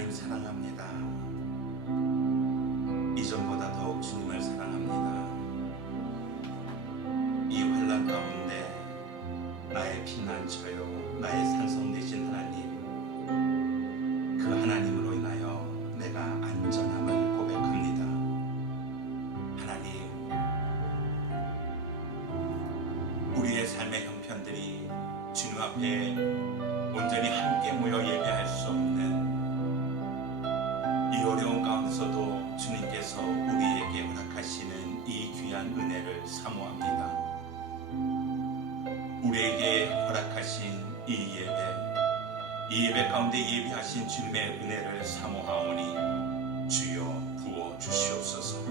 하나님 사랑합니다. 이전보다 더욱 주님을 사랑합니다. 이 환난 가운데 나의 피난처요 나의 산성 되신 하나님, 그 하나님으로 인하여 내가 안전함을 고백합니다. 하나님, 우리의 삶의 형편들이 주님 앞에 온전히 함께 모여 예배할 수 없는 이 어려운 가운데서도 주님께서 우리에게 허락하시는 이 귀한 은혜를 사모합니다. 우리에게 허락하신 이 예배 가운데 예비하신 주님의 은혜를 사모하오니 주여 부어 주시옵소서.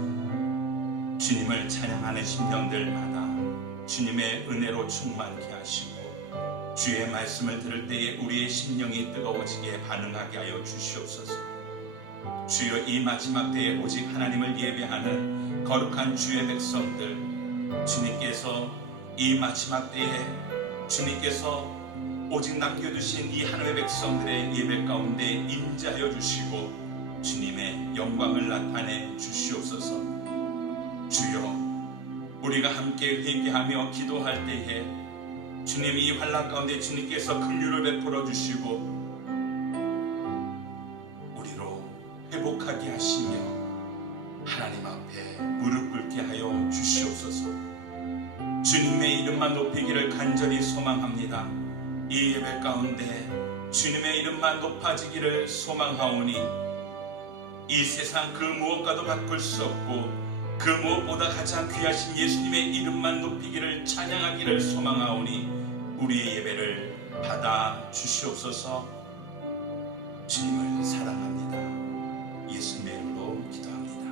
주님을 찬양하는 심령들마다 주님의 은혜로 충만케 하시고 주의 말씀을 들을 때에 우리의 심령이 뜨거워지게 반응하게 하여 주시옵소서. 주여, 이 마지막 때에 오직 하나님을 예배하는 거룩한 주의 백성들, 주님께서 이 마지막 때에 주님께서 오직 남겨두신 이 하나님의 백성들의 예배 가운데 임재하여 주시고 주님의 영광을 나타내 주시옵소서. 주여, 우리가 함께 회개하며 기도할 때에 주님이 이 환난 가운데 주님께서 긍휼을 베풀어 주시고 우리로 회복하게 하시며 하나님 앞에 무릎 꿇게 하여 주시옵소서. 주님의 이름만 높이기를 간절히 소망합니다. 이 예배 가운데 주님의 이름만 높아지기를 소망하오니 이 세상 그 무엇과도 바꿀 수 없고 그 무엇보다 가장 귀하신 예수님의 이름만 높이기를 찬양하기를 소망하오니 우리의 예배를 받아 주시옵소서. 주님을 사랑합니다. 예수님의 이름으로 기도합니다.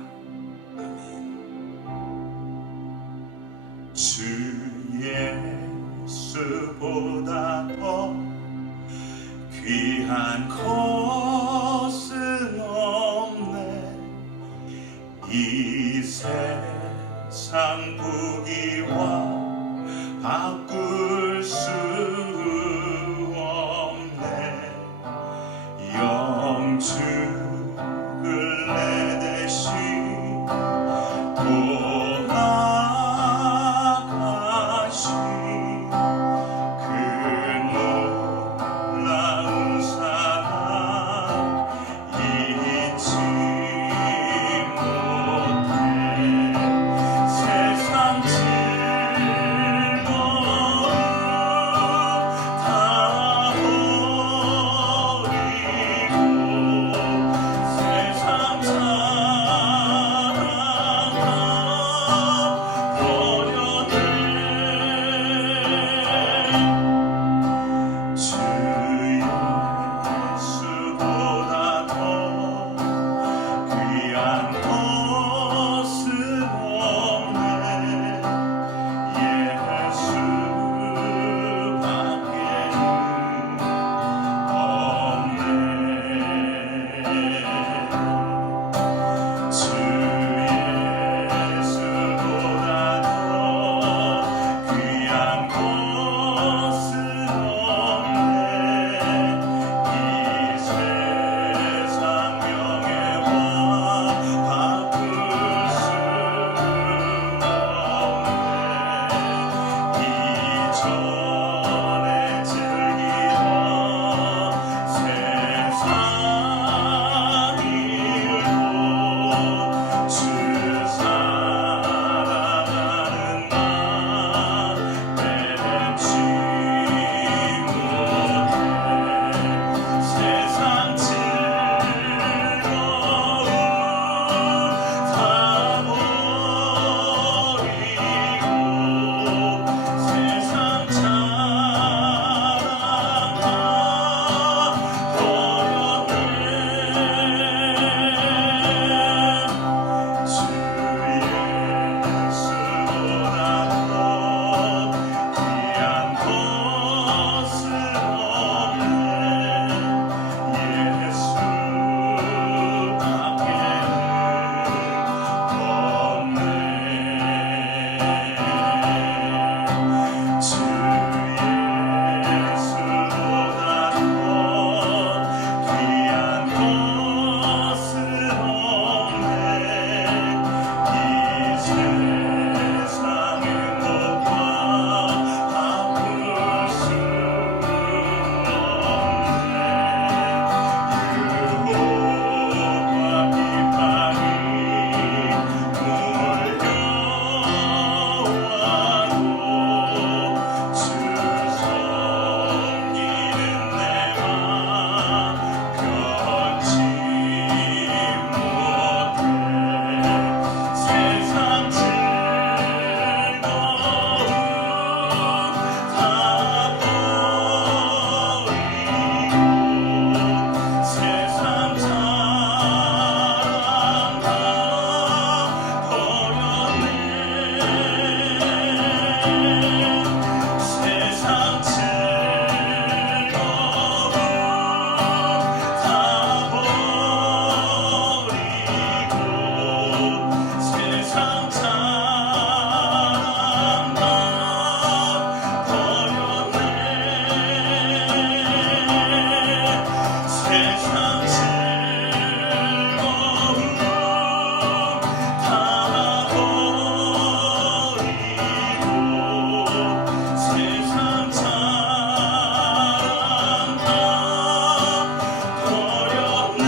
아멘. 주 예수보다 더 귀한 것은 없네. 이 세상 부귀와 바꿀 수 없네. 영축을 내 대신 돌아가신 그 놀라운 사랑 잊지 못해. 세상 즐거움 세상 사랑만 버렸네. 세상 즐거움 다 버리고 세상 사랑 다 버렸네.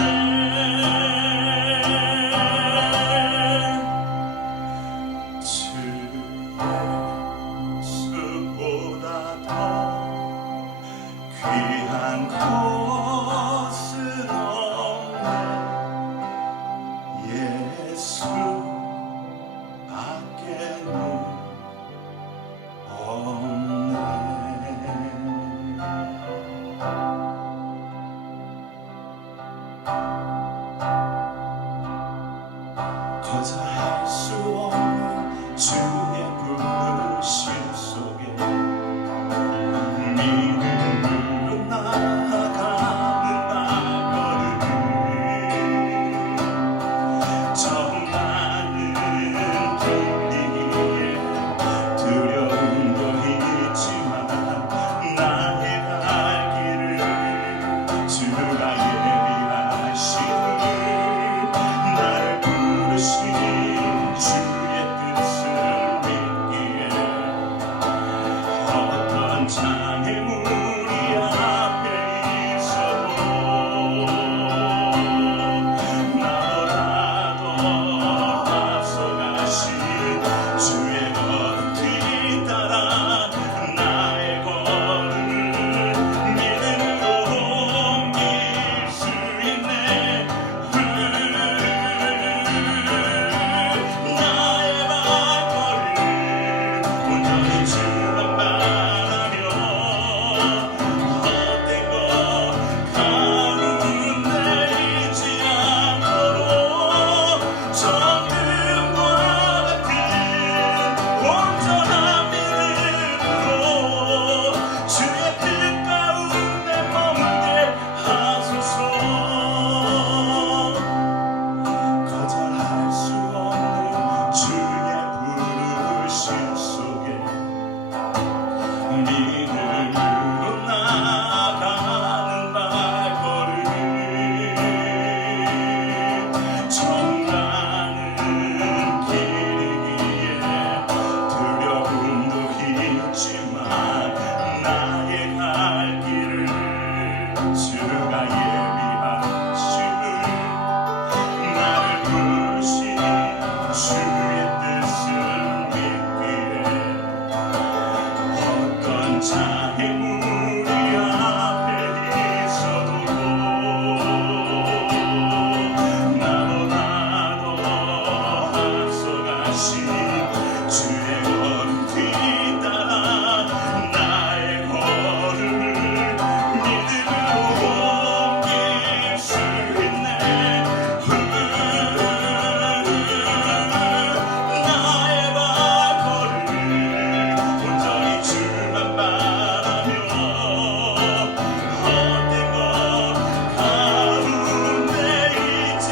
주의 수보다 더 귀한 것은 없네. 예수밖에는 없네. 거절할 수 없는 주의 부르심 속에 믿음으로 나아가는 발걸음. 저 많은 길이기에 두려움도 있지만 나의 갈 길을 주가 예비하시니 나를 부르신 주의 뜻을 믿기에 어떤 장애물이 앞에 있어도 나보다도 앞서가신 주의 걸음 뒤따라 나의 걸음을 믿음으로 옮길 수 있네. 나의 발걸음 온전히 주만 바라며 헛된 것 가운데 있지 않도록 정금과 같은 온전한 믿음으로 주의 뜻 가운데 머물게 하소서. 거절할 수 없는 주의 부르심 속에 믿음으로 나아가는 발걸음. 정 많은 길이기에 두려움도 있지만 나의 갈 길을 주가 예비하시는 나를 부르신 주의 뜻을 믿기에 어떤 장애물이 앞에 있어도 나보다도 앞서가신 주의 걸음 뒤따라 나의 걸음을 믿음으로 옮길 수 있네. 나의 발걸음 온전히 주만 바라며 헛된 것 가운데 있지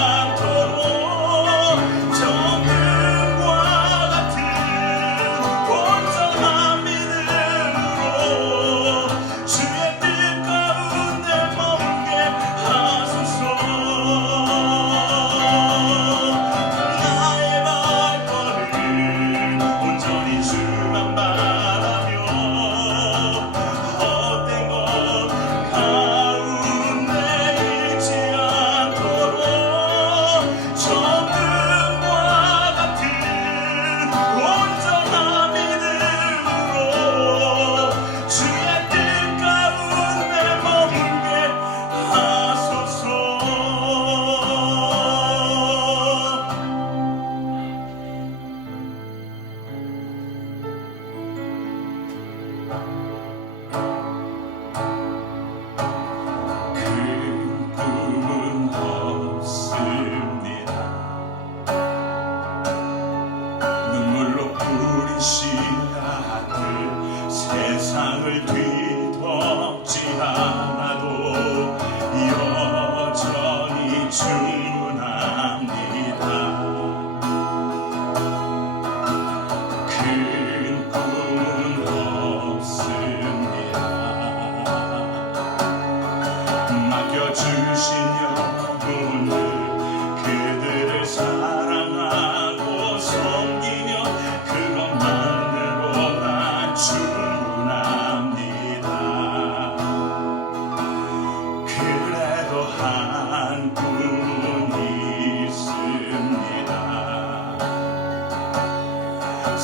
않도록 정금과 같은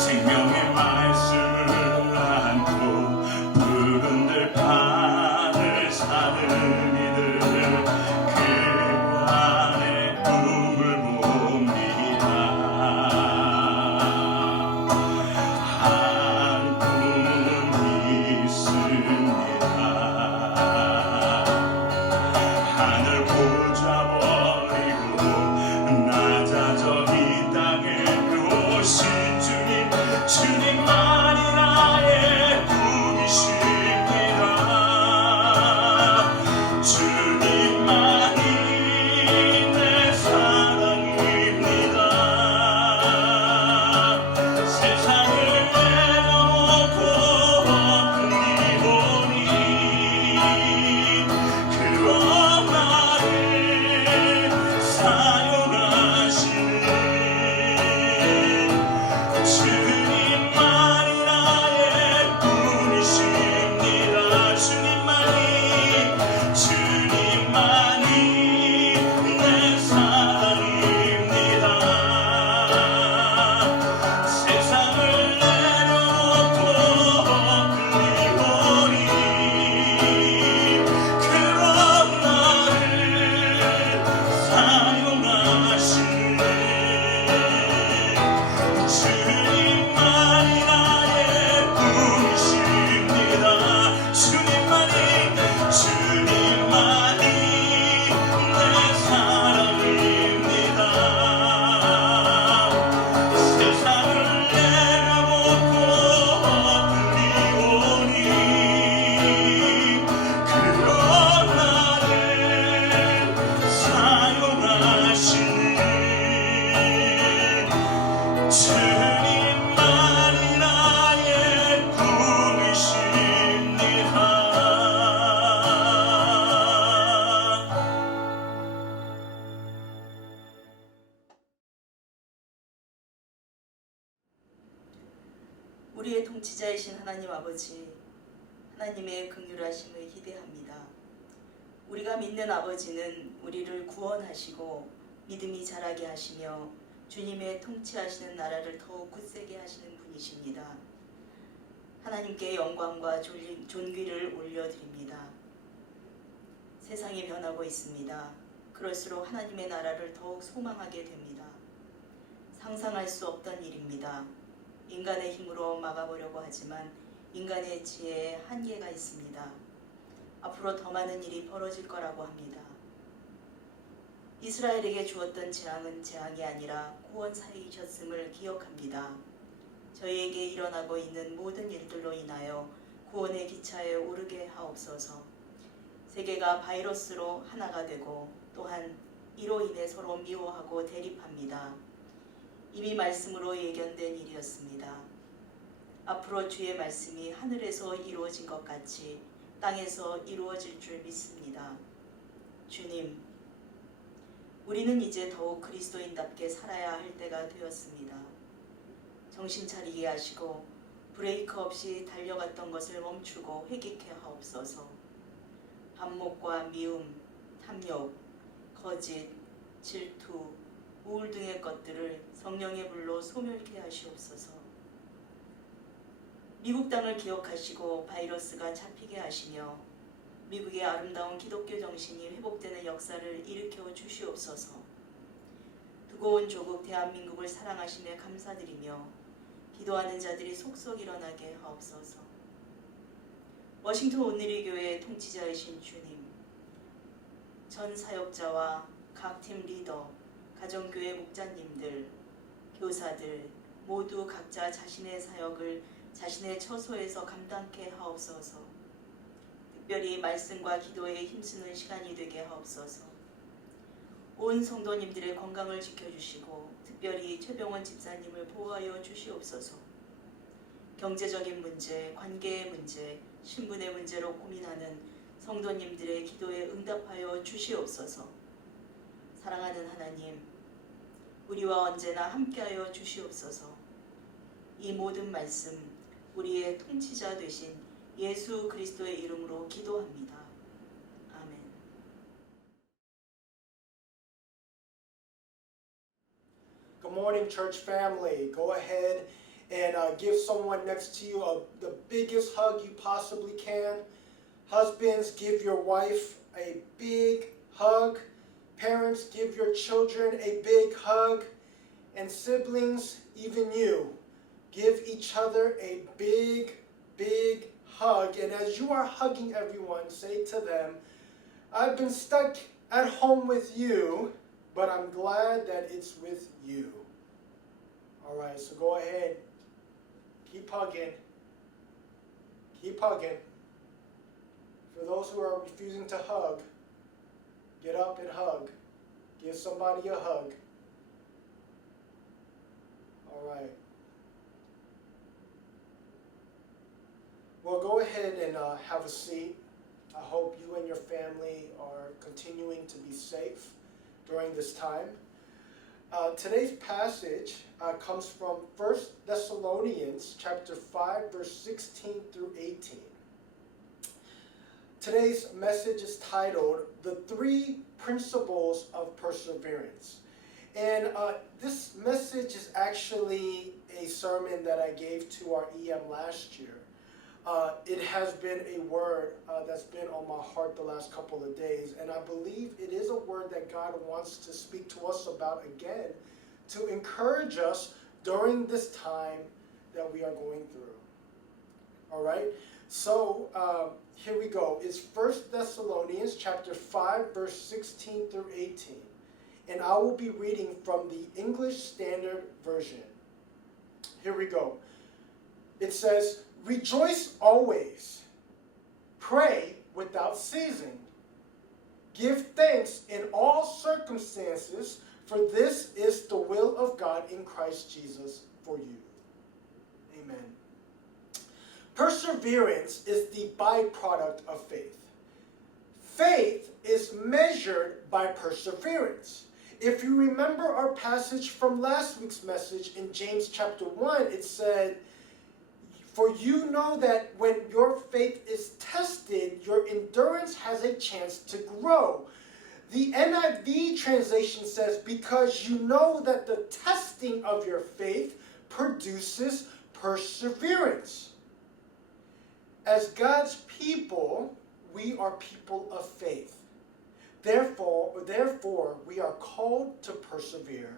생명의 말씀을 안고 붉은 들판을 사는 이들 그 안에 꿈을 봅니다. 한 꿈은 있습니다. 하늘 보자 버리고 낮아져 이 땅에 오신 주님, 주님만이 나의 꿈이십니다. 주님만이 내 사랑입니다. 세상을 내려놓고 엎드리오니 그런 나를 사용하시는 주님만이 나의 꿈이십니다. 주님만이 내 사랑입니다. 세상을 내려놓고 엎드리오니 그런 나를 사용하시네. 주님만이 나의 꿈이십니다. 주님만이 내 사랑입니다. 세상을 내려놓고 엎드리오니 그런 나를 사용하시네. 주님만이 나의 꿈이십니다. 우리의 통치자이신 하나님 아버지, 하나님의 긍휼하심을 기대합니다. 우리가 믿는 아버지는 우리를 구원하시고 믿음이 자라게 하시며 주님의 통치하시는 나라를 더욱 굳세게 하시는 분이십니다. 하나님께 영광과 존귀를 올려드립니다. 세상이 변하고 있습니다. 그럴수록 하나님의 나라를 더욱 소망하게 됩니다. 상상할 수 없던 일입니다. 인간의 힘으로 막아보려고 하지만 인간의 지혜에 한계가 있습니다. 앞으로 더 많은 일이 벌어질 거라고 합니다. 이스라엘에게 주었던 재앙은 재앙이 아니라 구원사이셨음을 기억합니다. 저희에게 일어나고 있는 모든 일들로 인하여 구원의 기차에 오르게 하옵소서. 세계가 바이러스로 하나가 되고 또한 이로 인해 서로 미워하고 대립합니다. 이미 말씀으로 예견된 일이었습니다. 앞으로 주의 말씀이 하늘에서 이루어진 것 같이 땅에서 이루어질 줄 믿습니다. 주님, 우리는 이제 더욱 그리스도인답게 살아야 할 때가 되었습니다. 정신 차리게 하시고 브레이크 없이 달려갔던 것을 멈추고 회개케 하옵소서. 반목과 미움, 탐욕, 거짓, 질투, 우울 등의 것들을 성령의 불로 소멸케 하시옵소서. 미국 땅을 기억하시고 바이러스가 잡히게 하시며 미국의 아름다운 기독교 정신이 회복되는 역사를 일으켜 주시옵소서. 두고온 조국 대한민국을 사랑하심에 감사드리며 기도하는 자들이 속속 일어나게 하옵소서. 워싱턴 온누리교회의 통치자이신 주님, 전 사역자와 각 팀 리더, 가정교회 목자님들, 교사들 모두 각자 자신의 사역을 자신의 처소에서 감당케 하옵소서. 특별히 말씀과 기도에 힘쓰는 시간이 되게 하옵소서. 온 성도님들의 건강을 지켜주시고 특별히 최병원 집사님을 보호하여 주시옵소서. 경제적인 문제, 관계의 문제, 신분의 문제로 고민하는 성도님들의 기도에 응답하여 주시옵소서. 사랑하는 하나님, 우리와 언제나 함께하여 주시옵소서. 이 모든 말씀 우리의 통치자 되신 예수 그리스도의 이름으로 기도합니다. 아멘. Good morning, church family. Go ahead and give someone next to you the biggest hug you possibly can. Husbands, give your wife a big hug. Parents, give your children a big hug. And siblings, even you, give each other a big, big hug. And as you are hugging everyone, say to them, I've been stuck at home with you, but I'm glad that it's with you. All right, so go ahead. Keep hugging. Keep hugging. For those who are refusing to hug, get up and hug. Give somebody a hug. All right. Well, go ahead and have a seat. I hope you and your family are continuing to be safe during this time. Today's passage comes from 1 Thessalonians chapter 5, verse 16 through 18. Today's message is titled, The Three Principles of Perseverance. And this message is actually a sermon that I gave to our EM last year. It has been a word that's been on my heart the last couple of days, and I believe it is a word that God wants to speak to us about again to encourage us during this time that we are going through. All right? So here we go. It's 1 Thessalonians chapter 5, verse 16 through 18. And I will be reading from the English Standard Version. Here we go. It says, Rejoice always. Pray without ceasing. Give thanks in all circumstances, for this is the will of God in Christ Jesus for you. Amen. Perseverance is the byproduct of faith. Faith is measured by perseverance. If you remember our passage from last week's message in James chapter 1, it said, For you know that when your faith is tested, your endurance has a chance to grow. The NIV translation says, because you know that the testing of your faith produces perseverance. As God's people, we are people of faith. Therefore, we are called to persevere.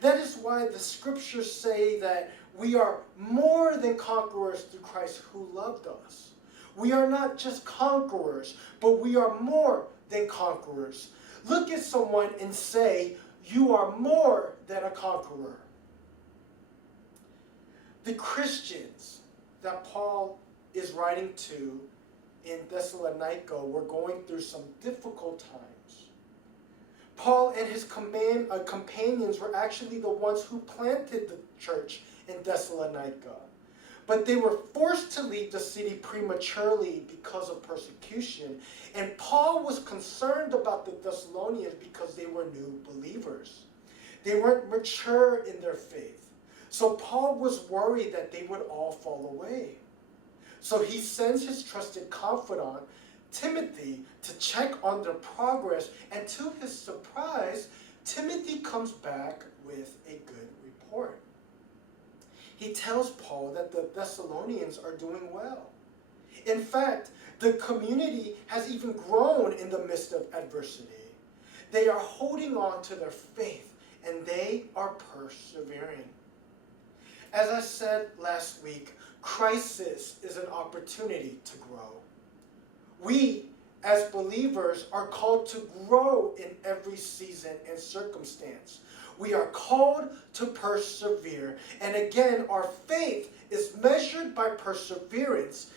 That is why the scriptures say that we are more than conquerors through Christ who loved us. We are not just conquerors, but we are more than conquerors. Look at someone and say, you are more than a conqueror. The Christians that Paul is writing to in Thessalonica were going through some difficult times. Paul and his companions were actually the ones who planted the church in Thessalonica. But they were forced to leave the city prematurely because of persecution. And Paul was concerned about the Thessalonians because they were new believers. They weren't mature in their faith. So Paul was worried that they would all fall away. So he sends his trusted confidant, Timothy, to check on their progress. And to his surprise, Timothy comes back with a good report. He tells Paul that the Thessalonians are doing well. In fact, the community has even grown in the midst of adversity. They are holding on to their faith, and they are persevering. As I said last week, crisis is an opportunity to grow. We, as believers, are called to grow in every season and circumstance. We are called to persevere. And again, our faith is measured by perseverance.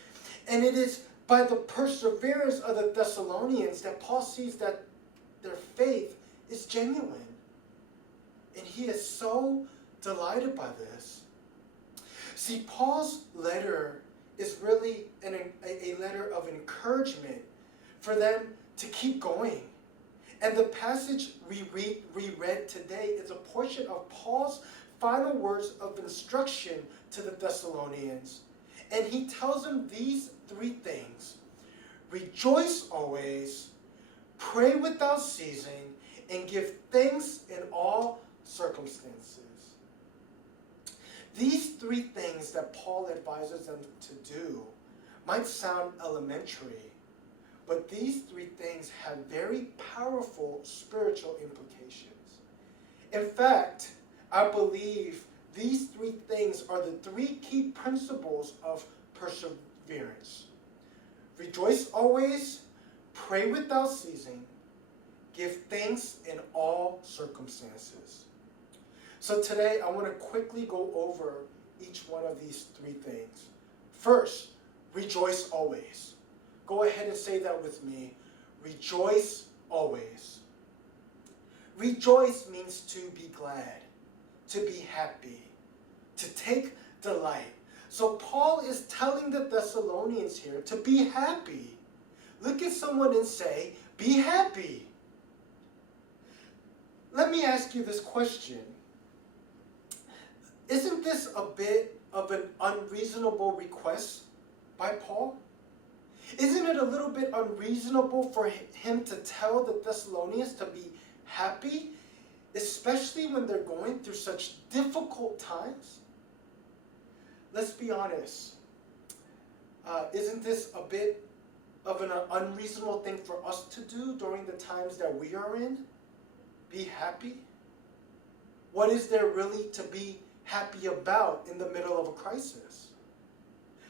And it is by the perseverance of the Thessalonians that Paul sees that their faith is genuine. And he is so delighted by this. See, Paul's letter is really a letter of encouragement for them to keep going. And the passage we read today is a portion of Paul's final words of instruction to the Thessalonians. And he tells them these three things. Rejoice always, pray without ceasing, and give thanks in all circumstances. These three things that Paul advises them to do might sound elementary, but these three things have very powerful spiritual implications. In fact, I believe these three things are the three key principles of perseverance. Rejoice always, pray without ceasing, give thanks in all circumstances. So today I want to quickly go over each one of these three things. First, rejoice always. Go ahead and say that with me. Rejoice always. Rejoice means to be glad, to be happy, to take delight. So Paul is telling the Thessalonians here to be happy. Look at someone and say, be happy. Let me ask you this question. Isn't this a bit of an unreasonable request by Paul? Isn't it a little bit unreasonable for him to tell the Thessalonians to be happy, especially when they're going through such difficult times? Let's be honest. Isn't this a bit of an unreasonable thing for us to do during the times that we are in? Be happy? What is there really to be happy about in the middle of a crisis?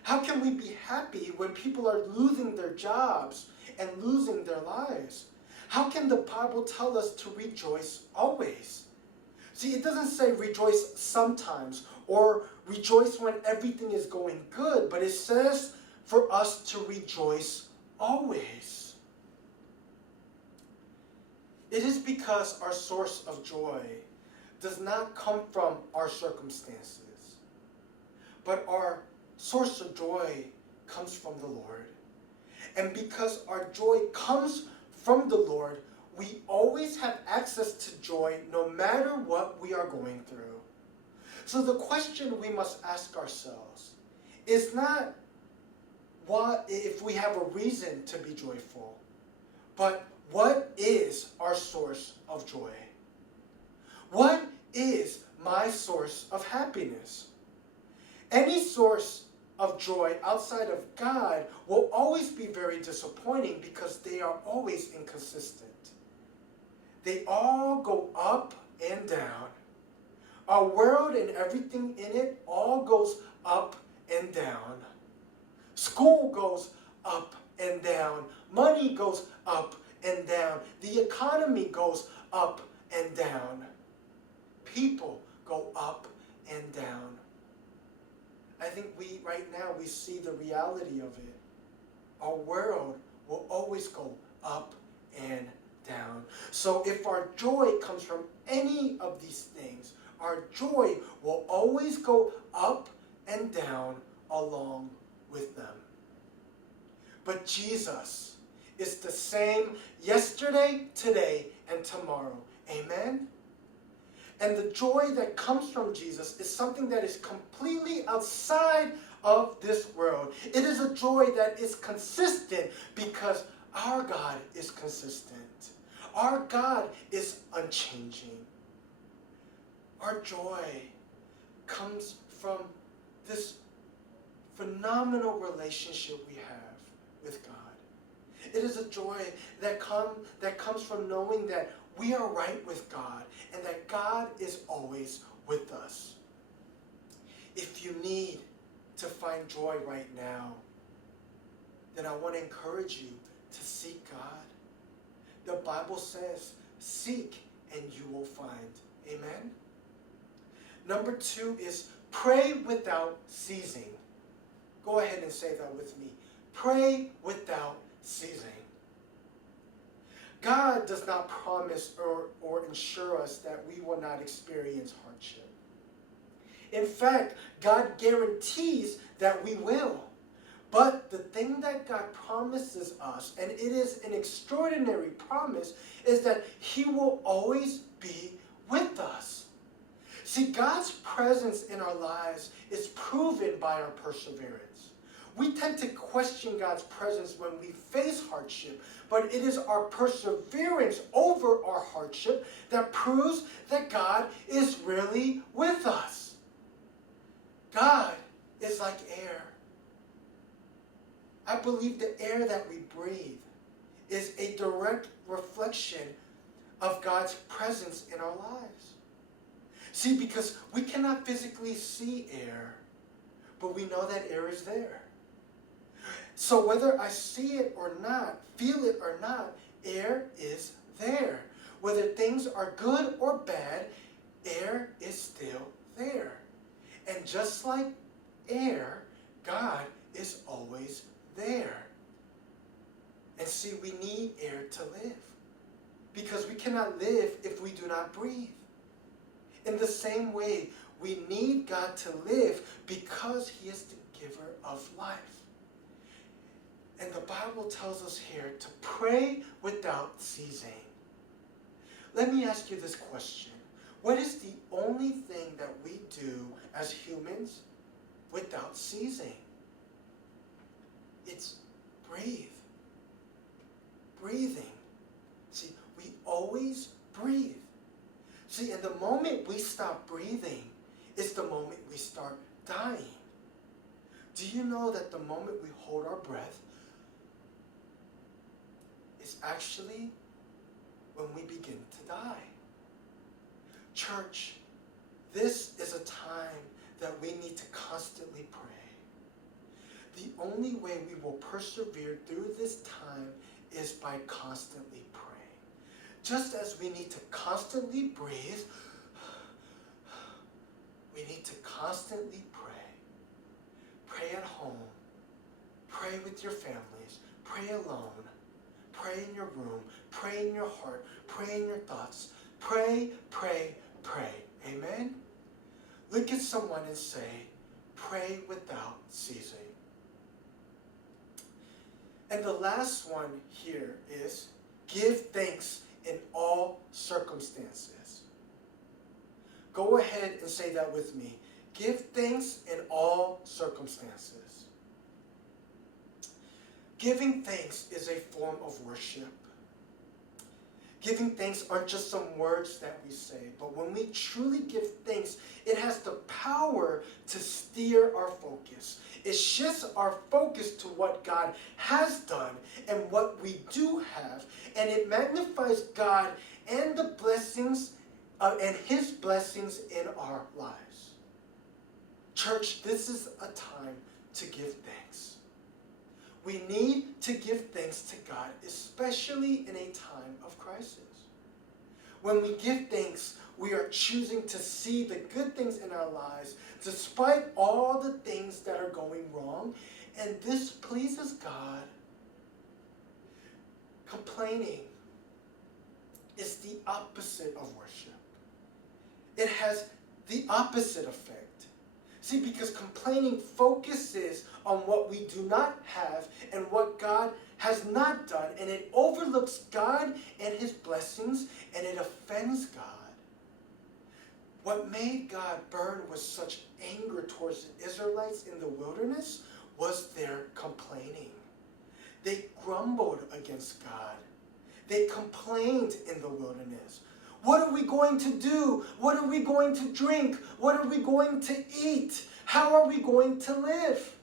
How can we be happy when people are losing their jobs and losing their lives? How can the Bible tell us to rejoice always? See, it doesn't say rejoice sometimes or rejoice when everything is going good, but it says for us to rejoice always. It is because our source of joy does not come from our circumstances, but our source of joy comes from the Lord. And because our joy comes from the Lord, we always have access to joy no matter what we are going through. So the question we must ask ourselves is not what if we have a reason to be joyful, but what is our source of joy? What is my source of happiness? Any source of joy outside of God will always be very disappointing because they are always inconsistent. They all go up and down. Our world and everything in it all goes up and down. School goes up and down. Money goes up and down. The economy goes up and down. People go up and down. I think right now we see the reality of it. Our world will always go up and down. So if our joy comes from any of these things, our joy will always go up and down along with them. But Jesus is the same yesterday, today, and tomorrow. Amen? And the joy that comes from Jesus is something that is completely outside of this world. It is a joy that is consistent because our God is consistent. Our God is unchanging. Our joy comes from this phenomenal relationship we have with God. It is a joy that comes from knowing that we are right with God and that God is always with us. If you need to find joy right now, then I want to encourage you to seek God. The Bible says, seek and you will find. Amen? Number 2 is pray without ceasing. Go ahead and say that with me. Pray without ceasing. God does not promise or ensure us that we will not experience hardship. In fact, God guarantees that we will. But the thing that God promises us, and it is an extraordinary promise, is that He will always be with us. See, God's presence in our lives is proven by our perseverance. We tend to question God's presence when we face hardship, but it is our perseverance over our hardship that proves that God is really with us. like air. I believe the air that we breathe is a direct reflection of God's presence in our lives. See, because we cannot physically see air, but we know that air is there. So whether I see it or not, feel it or not, air is there. Whether things are good or bad, air is still there. And just like air, God is always there. And see, we need air to live, because we cannot live if we do not breathe. In the same way, we need God to live because He is the giver of life. And the Bible tells us here to pray without ceasing. Let me ask you this question. What is the only thing that we do as humans without ceasing? It's breathe. Breathing. See, we always breathe. See, and the moment we stop breathing is the moment we start dying. Do you know that the moment we hold our breath is actually when we begin to die? Church, this is a time that we need to constantly pray. The only way we will persevere through this time is by constantly praying. Just as we need to constantly breathe, we need to constantly pray. Pray at home. Pray with your families. Pray alone. Pray in your room. Pray in your heart. Pray in your thoughts. Pray, pray, pray. Amen? Look at someone and say, pray without ceasing. And the last one here is give thanks in all circumstances. Go ahead and say that with me. Give thanks in all circumstances. Giving thanks is a form of worship. Giving thanks aren't just some words that we say, but when we truly give thanks, it has the power to steer our focus. It shifts our focus to what God has done and what we do have, and it magnifies God and the blessings and His blessings in our lives. Church, this is a time to give thanks. We need to give thanks to God, especially in a time of crisis. When we give thanks, we are choosing to see the good things in our lives, despite all the things that are going wrong, and this pleases God. Complaining is the opposite of worship. It has the opposite effect. See, because complaining focuses on what we do not have and what God has not done, and it overlooks God and His blessings, and it offends God. What made God burn with such anger towards the Israelites in the wilderness was their complaining. They grumbled against God. They complained in the wilderness. What are we going to do? What are we going to drink? What are we going to eat? How are we going to live?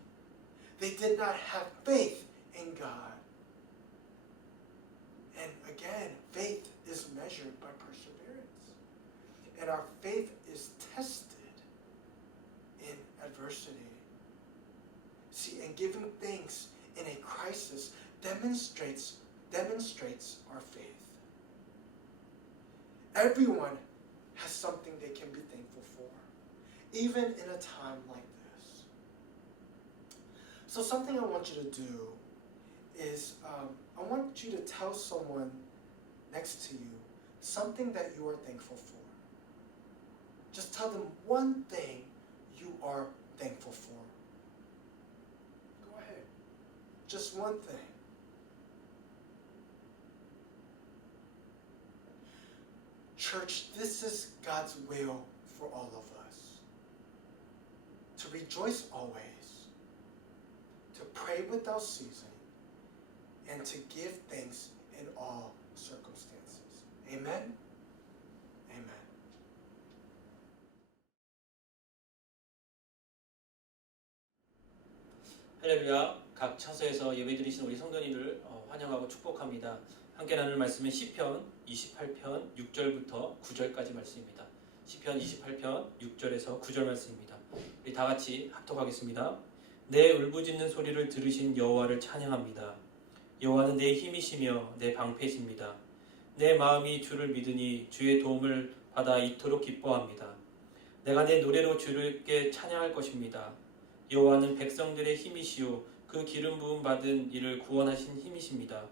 They did not have faith in God. And again, faith is measured by perseverance. And our faith is tested in adversity. See, and giving thanks in a crisis demonstrates our faith. Everyone has something they can be thankful for, even in a time like this. So something I want you to do is I want you to tell someone next to you something that you are thankful for. Just tell them one thing you are thankful for. Go ahead. Just one thing. Church, this is God's will for all of us. To rejoice always, to pray without ceasing, and to give thanks in all circumstances. Amen? Amen. 할렐루야. 각 처소에서 예배드리신 우리 성도님들 환영하고 축복합니다. 함께 나눌 말씀은 시편 28편 6절부터 9절까지 말씀입니다. 시편 28편 6절에서 9절 말씀입니다. 우리 다 같이 합독하겠습니다. 내 울부짖는 소리를 들으신 여호와를 찬양합니다. 여호와는 내 힘이시며 내 방패십니다. 내 마음이 주를 믿으니 주의 도움을 받아 이토록 기뻐합니다. 내가 내 노래로 주께 찬양할 것입니다. 여호와는 백성들의 힘이시오 그 기름 부음 받은 이를 구원하신 힘이십니다.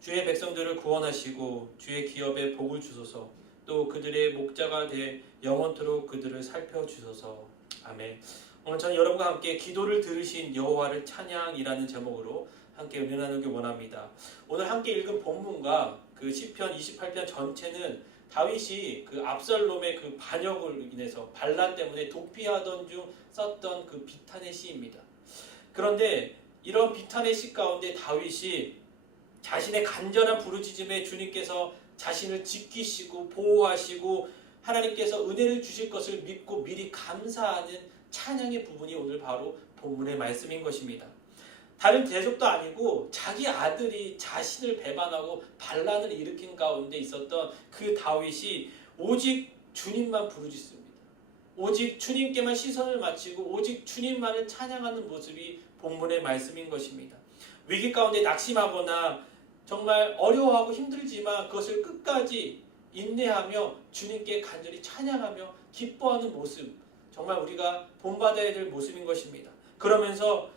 주의 백성들을 구원하시고 주의 기업에 복을 주소서. 또 그들의 목자가 돼 영원토록 그들을 살펴주소서. 아멘. 오늘 저는 여러분과 함께 기도를 들으신 여호와를 찬양이라는 제목으로 함께 은혜 나누기 원합니다. 오늘 함께 읽은 본문과 그 시편 28편 전체는 다윗이 그 압살롬의 그 반역을 인해서 반란 때문에 도피하던 중 썼던 그 비탄의 시입니다. 그런데 이런 비탄의 시 가운데 다윗이 자신의 간절한 부르짖음에 주님께서 자신을 지키시고 보호하시고 하나님께서 은혜를 주실 것을 믿고 미리 감사하는 찬양의 부분이 오늘 바로 본문의 말씀인 것입니다. 다른 대적도 아니고 자기 아들이 자신을 배반하고 반란을 일으킨 가운데 있었던 그 다윗이 오직 주님만 부르짖습니다. 오직 주님께만 시선을 맞추고 오직 주님만을 찬양하는 모습이 본문의 말씀인 것입니다. 위기 가운데 낙심하거나 정말 어려워하고 힘들지만 그것을 끝까지 인내하며 주님께 간절히 찬양하며 기뻐하는 모습, 정말 우리가 본받아야 될 모습인 것입니다. 그러면서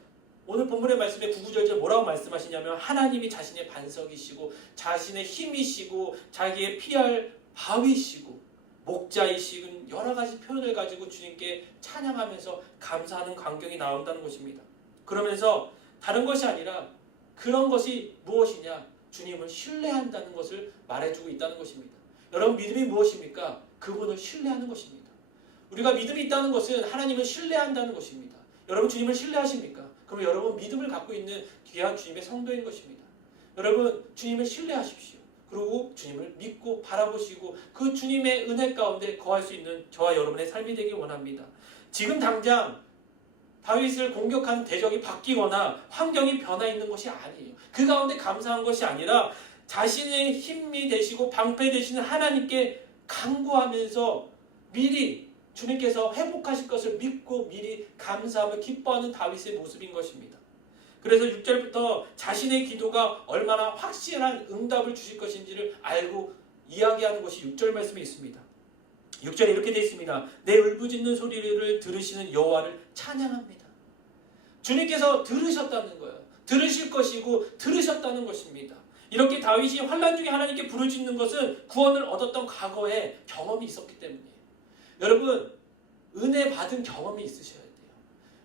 오늘 본문의 말씀에 9, 9절에 뭐라고 말씀하시냐면 하나님이 자신의 반석이시고 자신의 힘이시고 자기의 피할 바위시고 목자이시군 여러 가지 표현을 가지고 주님께 찬양하면서 감사하는 광경이 나온다는 것입니다. 그러면서 다른 것이 아니라 그런 것이 무엇이냐? 주님을 신뢰한다는 것을 말해주고 있다는 것입니다. 여러분 믿음이 무엇입니까? 그분을 신뢰하는 것입니다. 우리가 믿음이 있다는 것은 하나님을 신뢰한다는 것입니다. 여러분 주님을 신뢰하십니까? 그럼 여러분 믿음을 갖고 있는 귀한 주님의 성도인 것입니다. 여러분 주님을 신뢰하십시오. 그리고 주님을 믿고 바라보시고 그 주님의 은혜 가운데 거할 수 있는 저와 여러분의 삶이 되길 원합니다. 지금 당장 다윗을 공격한 대적이 바뀌거나 환경이 변화 있는 것이 아니에요. 그 가운데 감사한 것이 아니라 자신의 힘이 되시고 방패 되시는 하나님께 간구하면서 미리 주님께서 회복하실 것을 믿고 미리 감사하며 기뻐하는 다윗의 모습인 것입니다. 그래서 6절부터 자신의 기도가 얼마나 확실한 응답을 주실 것인지를 알고 이야기하는 것이 6절 말씀에 있습니다. 6절에 이렇게 되어 있습니다. 내 울부짖는 소리를 들으시는 여호와를 찬양합니다. 주님께서 들으셨다는 거예요. 들으실 것이고 들으셨다는 것입니다. 이렇게 다윗이 환난 중에 하나님께 부르짖는 것은 구원을 얻었던 과거에 경험이 있었기 때문이에요. 여러분 은혜 받은 경험이 있으셔야 돼요.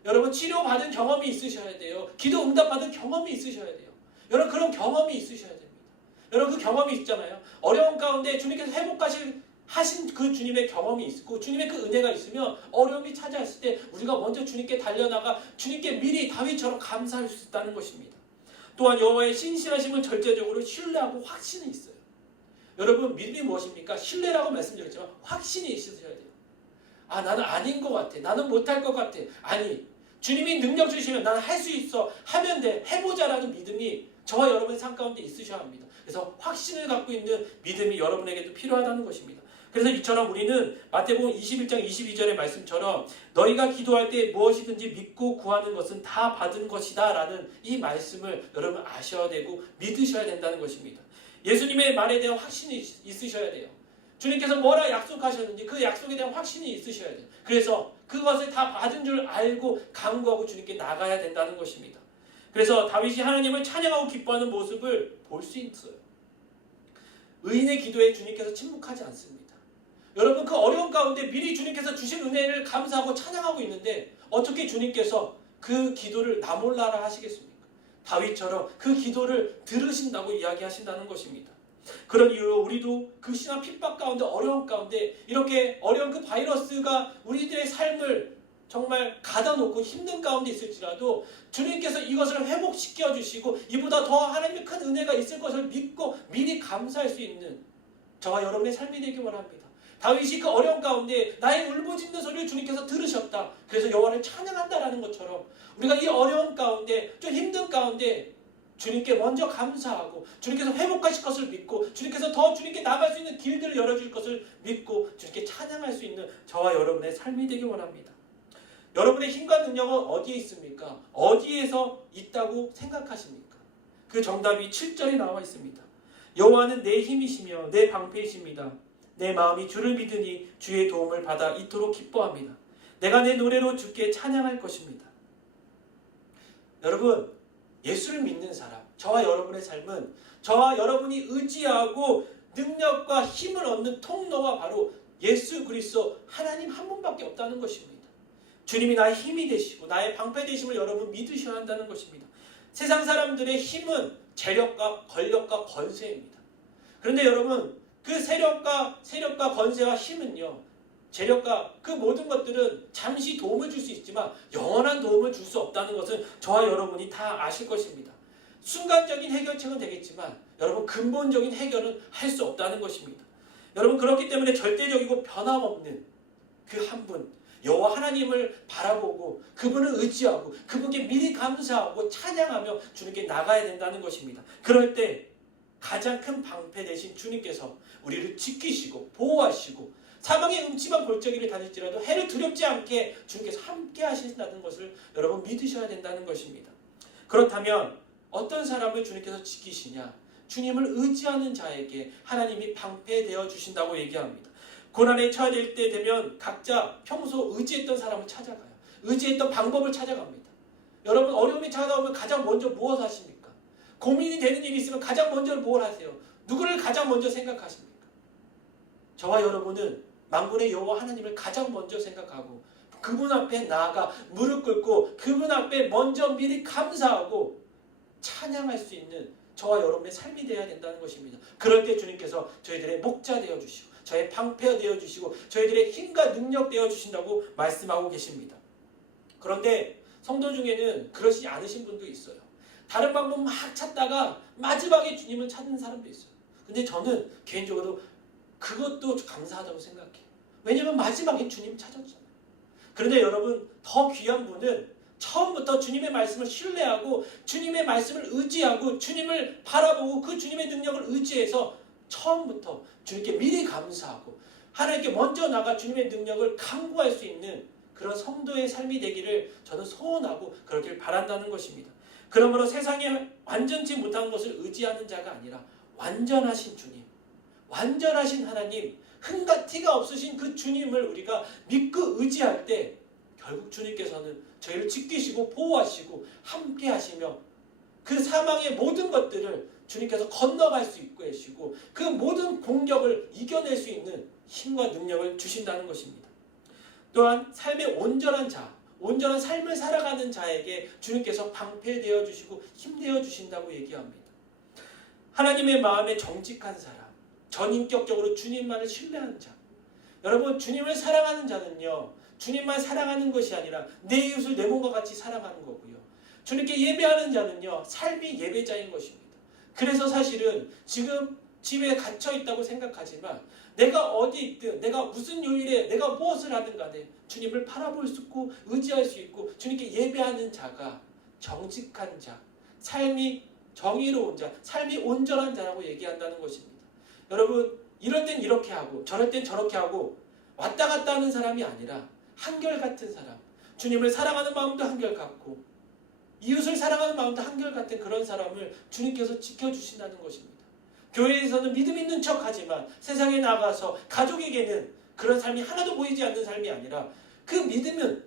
여러분 치료받은 경험이 있으셔야 돼요. 기도 응답받은 경험이 있으셔야 돼요. 여러분 그런 경험이 있으셔야 됩니다. 여러분 그 경험이 있잖아요. 어려운 가운데 주님께서 하신 그 주님의 경험이 있고 주님의 그 은혜가 있으면 어려움이 찾아왔을 때 우리가 먼저 주님께 달려나가 주님께 미리 다윗처럼 감사할 수 있다는 것입니다. 또한 여호와의 신실하심을 절대적으로 신뢰하고 확신이 있어요. 여러분 믿음이 무엇입니까? 신뢰라고 말씀드렸지만 확신이 있으셔야 돼요. 아 나는 아닌 것 같아. 나는 못할 것 같아. 아니 주님이 능력 주시면 나는 할 수 있어. 하면 돼. 해보자라는 믿음이 저와 여러분의 삶 가운데 있으셔야 합니다. 그래서 확신을 갖고 있는 믿음이 여러분에게도 필요하다는 것입니다. 그래서 이처럼 우리는 마태복음 21장 22절의 말씀처럼 너희가 기도할 때 무엇이든지 믿고 구하는 것은 다 받은 것이다 라는 이 말씀을 여러분 아셔야 되고 믿으셔야 된다는 것입니다. 예수님의 말에 대한 확신이 있으셔야 돼요. 주님께서 뭐라 약속하셨는지 그 약속에 대한 확신이 있으셔야 돼요. 그래서 그것을 다 받은 줄 알고 간구하고 주님께 나가야 된다는 것입니다. 그래서 다윗이 하나님을 찬양하고 기뻐하는 모습을 볼 수 있어요. 의인의 기도에 주님께서 침묵하지 않습니다. 여러분 그 어려운 가운데 미리 주님께서 주신 은혜를 감사하고 찬양하고 있는데 어떻게 주님께서 그 기도를 나 몰라라 하시겠습니까? 다윗처럼 그 기도를 들으신다고 이야기하신다는 것입니다. 그런 이유로 우리도 그 신앙 핍박 가운데 어려운 가운데 이렇게 어려운 그 바이러스가 우리들의 삶을 정말 가다놓고 힘든 가운데 있을지라도 주님께서 이것을 회복시켜 주시고 이보다 더 하나님의 큰 은혜가 있을 것을 믿고 미리 감사할 수 있는 저와 여러분의 삶이 되기 원합니다. 다윗이 그 어려운 가운데 나의 울부짖는 소리를 주님께서 들으셨다. 그래서 여호와를 찬양한다라는 것처럼 우리가 이 어려운 가운데 좀 힘든 가운데 주님께 먼저 감사하고 주님께서 회복하실 것을 믿고 주님께서 더 주님께 나갈 수 있는 길들을 열어줄 것을 믿고 주님께 찬양할 수 있는 저와 여러분의 삶이 되길 원합니다. 여러분의 힘과 능력은 어디에 있습니까? 어디에서 있다고 생각하십니까? 그 정답이 7절에 나와 있습니다. 여호와는 내 힘이시며 내 방패이십니다. 내 마음이 주를 믿으니 주의 도움을 받아 이토록 기뻐합니다. 내가 내 노래로 주께 찬양할 것입니다. 여러분, 예수를 믿는 사람, 저와 여러분의 삶은 저와 여러분이 의지하고 능력과 힘을 얻는 통로가 바로 예수 그리스도 하나님 한 분밖에 없다는 것입니다. 주님이 나의 힘이 되시고 나의 방패 되심을 여러분 믿으셔야 한다는 것입니다. 세상 사람들의 힘은 재력과 권력과 권세입니다. 그런데 여러분, 그 세력과 권세와 힘은요, 재력과 그 모든 것들은 잠시 도움을 줄 수 있지만 영원한 도움을 줄 수 없다는 것은 저와 여러분이 다 아실 것입니다. 순간적인 해결책은 되겠지만 여러분, 근본적인 해결은 할 수 없다는 것입니다. 여러분, 그렇기 때문에 절대적이고 변함없는 그 한 분, 여호와 하나님을 바라보고 그분을 의지하고 그분께 미리 감사하고 찬양하며 주님께 나가야 된다는 것입니다. 그럴 때 가장 큰 방패 되신 주님께서 우리를 지키시고 보호하시고 사망의 음침한 골짜기를 다닐지라도 해를 두렵지 않게 주님께서 함께 하신다는 것을 여러분 믿으셔야 된다는 것입니다. 그렇다면 어떤 사람을 주님께서 지키시냐? 주님을 의지하는 자에게 하나님이 방패되어 주신다고 얘기합니다. 고난에 처할 때 되면 각자 평소 의지했던 사람을 찾아가요. 의지했던 방법을 찾아갑니다. 여러분, 어려움이 찾아오면 가장 먼저 무엇 하십니까? 고민이 되는 일이 있으면 가장 먼저 뭘 하세요? 누구를 가장 먼저 생각하십니까? 저와 여러분은 만군의 여호와 하나님을 가장 먼저 생각하고 그분 앞에 나아가 무릎 꿇고 그분 앞에 먼저 미리 감사하고 찬양할 수 있는 저와 여러분의 삶이 되어야 된다는 것입니다. 그럴 때 주님께서 저희들의 목자 되어주시고 저의 방패가 되어주시고 저희들의 힘과 능력 되어주신다고 말씀하고 계십니다. 그런데 성도 중에는 그러시지 않으신 분도 있어요. 다른 방법 막 찾다가 마지막에 주님을 찾는 사람도 있어요. 근데 저는 개인적으로 그것도 감사하다고 생각해요. 왜냐하면 마지막에 주님 찾았잖아요. 그런데 여러분, 더 귀한 분은 처음부터 주님의 말씀을 신뢰하고 주님의 말씀을 의지하고 주님을 바라보고 그 주님의 능력을 의지해서 처음부터 주님께 미리 감사하고 하나님께 먼저 나가 주님의 능력을 강구할 수 있는 그런 성도의 삶이 되기를 저는 소원하고 그러길 바란다는 것입니다. 그러므로 세상에 완전치 못한 것을 의지하는 자가 아니라 완전하신 주님, 완전하신 하나님, 흠과 티가 없으신 그 주님을 우리가 믿고 의지할 때 결국 주님께서는 저희를 지키시고 보호하시고 함께 하시며 그 사망의 모든 것들을 주님께서 건너갈 수 있게 하시고 그 모든 공격을 이겨낼 수 있는 힘과 능력을 주신다는 것입니다. 또한 삶의 온전한 자, 온전한 삶을 살아가는 자에게 주님께서 방패되어 주시고 힘내어 주신다고 얘기합니다. 하나님의 마음에 정직한 사람, 전인격적으로 주님만을 신뢰하는 자. 여러분, 주님을 사랑하는 자는요, 주님만 사랑하는 것이 아니라 내 이웃을 내 몸과 같이 사랑하는 거고요. 주님께 예배하는 자는요, 삶이 예배자인 것입니다. 그래서 사실은 지금 집에 갇혀 있다고 생각하지만 내가 어디 있든 내가 무슨 요일에 내가 무엇을 하든 간에 주님을 바라볼 수 있고 의지할 수 있고 주님께 예배하는 자가 정직한 자, 삶이 정의로운 자, 삶이 온전한 자라고 얘기한다는 것입니다. 여러분, 이럴 땐 이렇게 하고 저럴 땐 저렇게 하고 왔다 갔다 하는 사람이 아니라 한결같은 사람, 주님을 사랑하는 마음도 한결같고 이웃을 사랑하는 마음도 한결같은 그런 사람을 주님께서 지켜주신다는 것입니다. 교회에서는 믿음 있는 척하지만 세상에 나가서 가족에게는 그런 삶이 하나도 보이지 않는 삶이 아니라 그 믿음은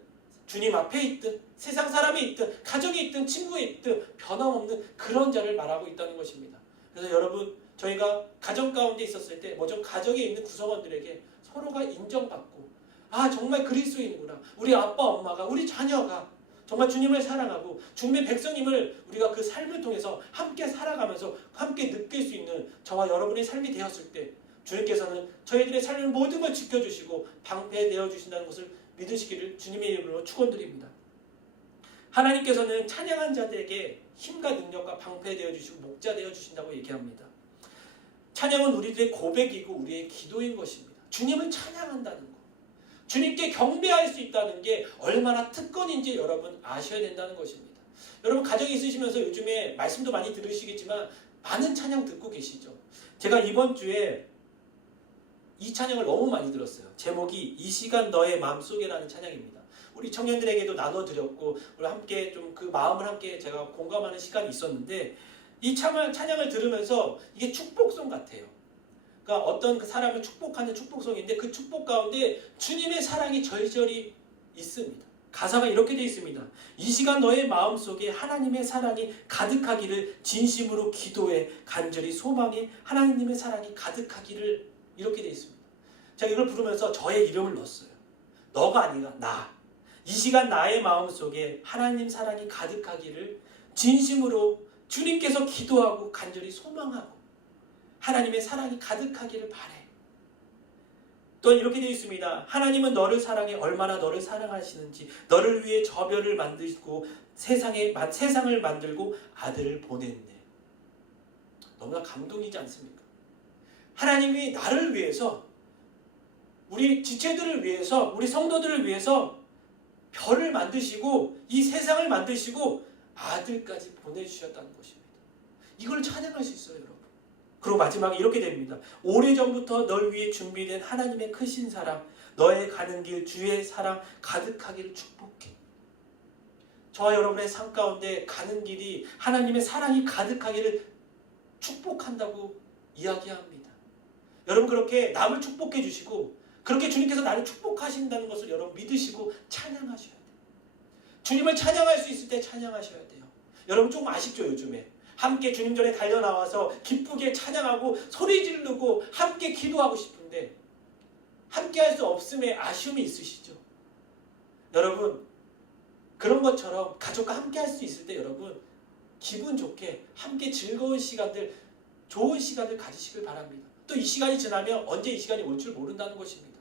주님 앞에 있든 세상 사람이 있든 가족이 있든 친구에 있든 변함없는 그런 자를 말하고 있다는 것입니다. 그래서 여러분, 저희가 가정 가운데 있었을 때 좀 가정에 있는 구성원들에게 서로가 인정받고 정말 그리스도인이구나, 우리 아빠 엄마가 우리 자녀가 정말 주님을 사랑하고 주님의 백성임을 우리가 그 삶을 통해서 함께 살아가면서 함께 느낄 수 있는 저와 여러분의 삶이 되었을 때 주님께서는 저희들의 삶을 모든 걸 지켜주시고 방패되어 주신다는 것을 믿으시기를 주님의 이름으로 축원드립니다. 하나님께서는 찬양한 자들에게 힘과 능력과 방패되어 주시고 목자 되어 주신다고 얘기합니다. 찬양은 우리들의 고백이고 우리의 기도인 것입니다. 주님을 찬양한다는 거, 주님께 경배할 수 있다는 게 얼마나 특권인지 여러분 아셔야 된다는 것입니다. 여러분 가정이 있으시면서 요즘에 말씀도 많이 들으시겠지만 많은 찬양 듣고 계시죠. 제가 이번 주에 이 찬양을 너무 많이 들었어요. 제목이 이 시간 너의 마음속에라는 찬양입니다. 우리 청년들에게도 나눠드렸고 우리 함께 좀 그 마음을 함께 제가 공감하는 시간이 있었는데 이 찬양을 들으면서 이게 축복송 같아요. 그러니까 어떤 그 사람을 축복하는 축복송인데 그 축복 가운데 주님의 사랑이 절절히 있습니다. 가사가 이렇게 되어 있습니다. 이 시간 너의 마음속에 하나님의 사랑이 가득하기를 진심으로 기도해 간절히 소망해 하나님의 사랑이 가득하기를 이렇게 되어 있습니다. 제가 이걸 부르면서 저의 이름을 넣었어요. 너가 아니라 나. 이 시간 나의 마음속에 하나님 사랑이 가득하기를 진심으로 주님께서 기도하고 간절히 소망하고 하나님의 사랑이 가득하기를 바래. 또 이렇게 되어 있습니다. 하나님은 너를 사랑해 얼마나 너를 사랑하시는지 너를 위해 저 별을 만들고 세상을 만들고 아들을 보냈네. 너무나 감동이지 않습니까? 하나님이 나를 위해서 우리 지체들을 위해서 우리 성도들을 위해서 별을 만드시고 이 세상을 만드시고 아들까지 보내주셨다는 것입니다. 이걸 찬양할 수 있어요, 여러분. 그리고 마지막에 이렇게 됩니다. 오래전부터 널 위해 준비된 하나님의 크신 사랑, 너의 가는 길 주의 사랑 가득하기를 축복해. 저와 여러분의 삶 가운데 가는 길이 하나님의 사랑이 가득하기를 축복한다고 이야기합니다. 여러분 그렇게 남을 축복해 주시고 그렇게 주님께서 나를 축복하신다는 것을 여러분 믿으시고 찬양하셔야 돼요. 주님을 찬양할 수 있을 때 찬양하셔야 돼요. 여러분 조금 아쉽죠, 요즘에? 함께 주님 전에 달려나와서 기쁘게 찬양하고 소리 지르고 함께 기도하고 싶은데 함께 할 수 없음에 아쉬움이 있으시죠? 여러분 그런 것처럼 가족과 함께 할 수 있을 때 여러분 기분 좋게 함께 즐거운 시간들, 좋은 시간을 가지시길 바랍니다. 또 이 시간이 지나면 언제 이 시간이 올 줄 모른다는 것입니다.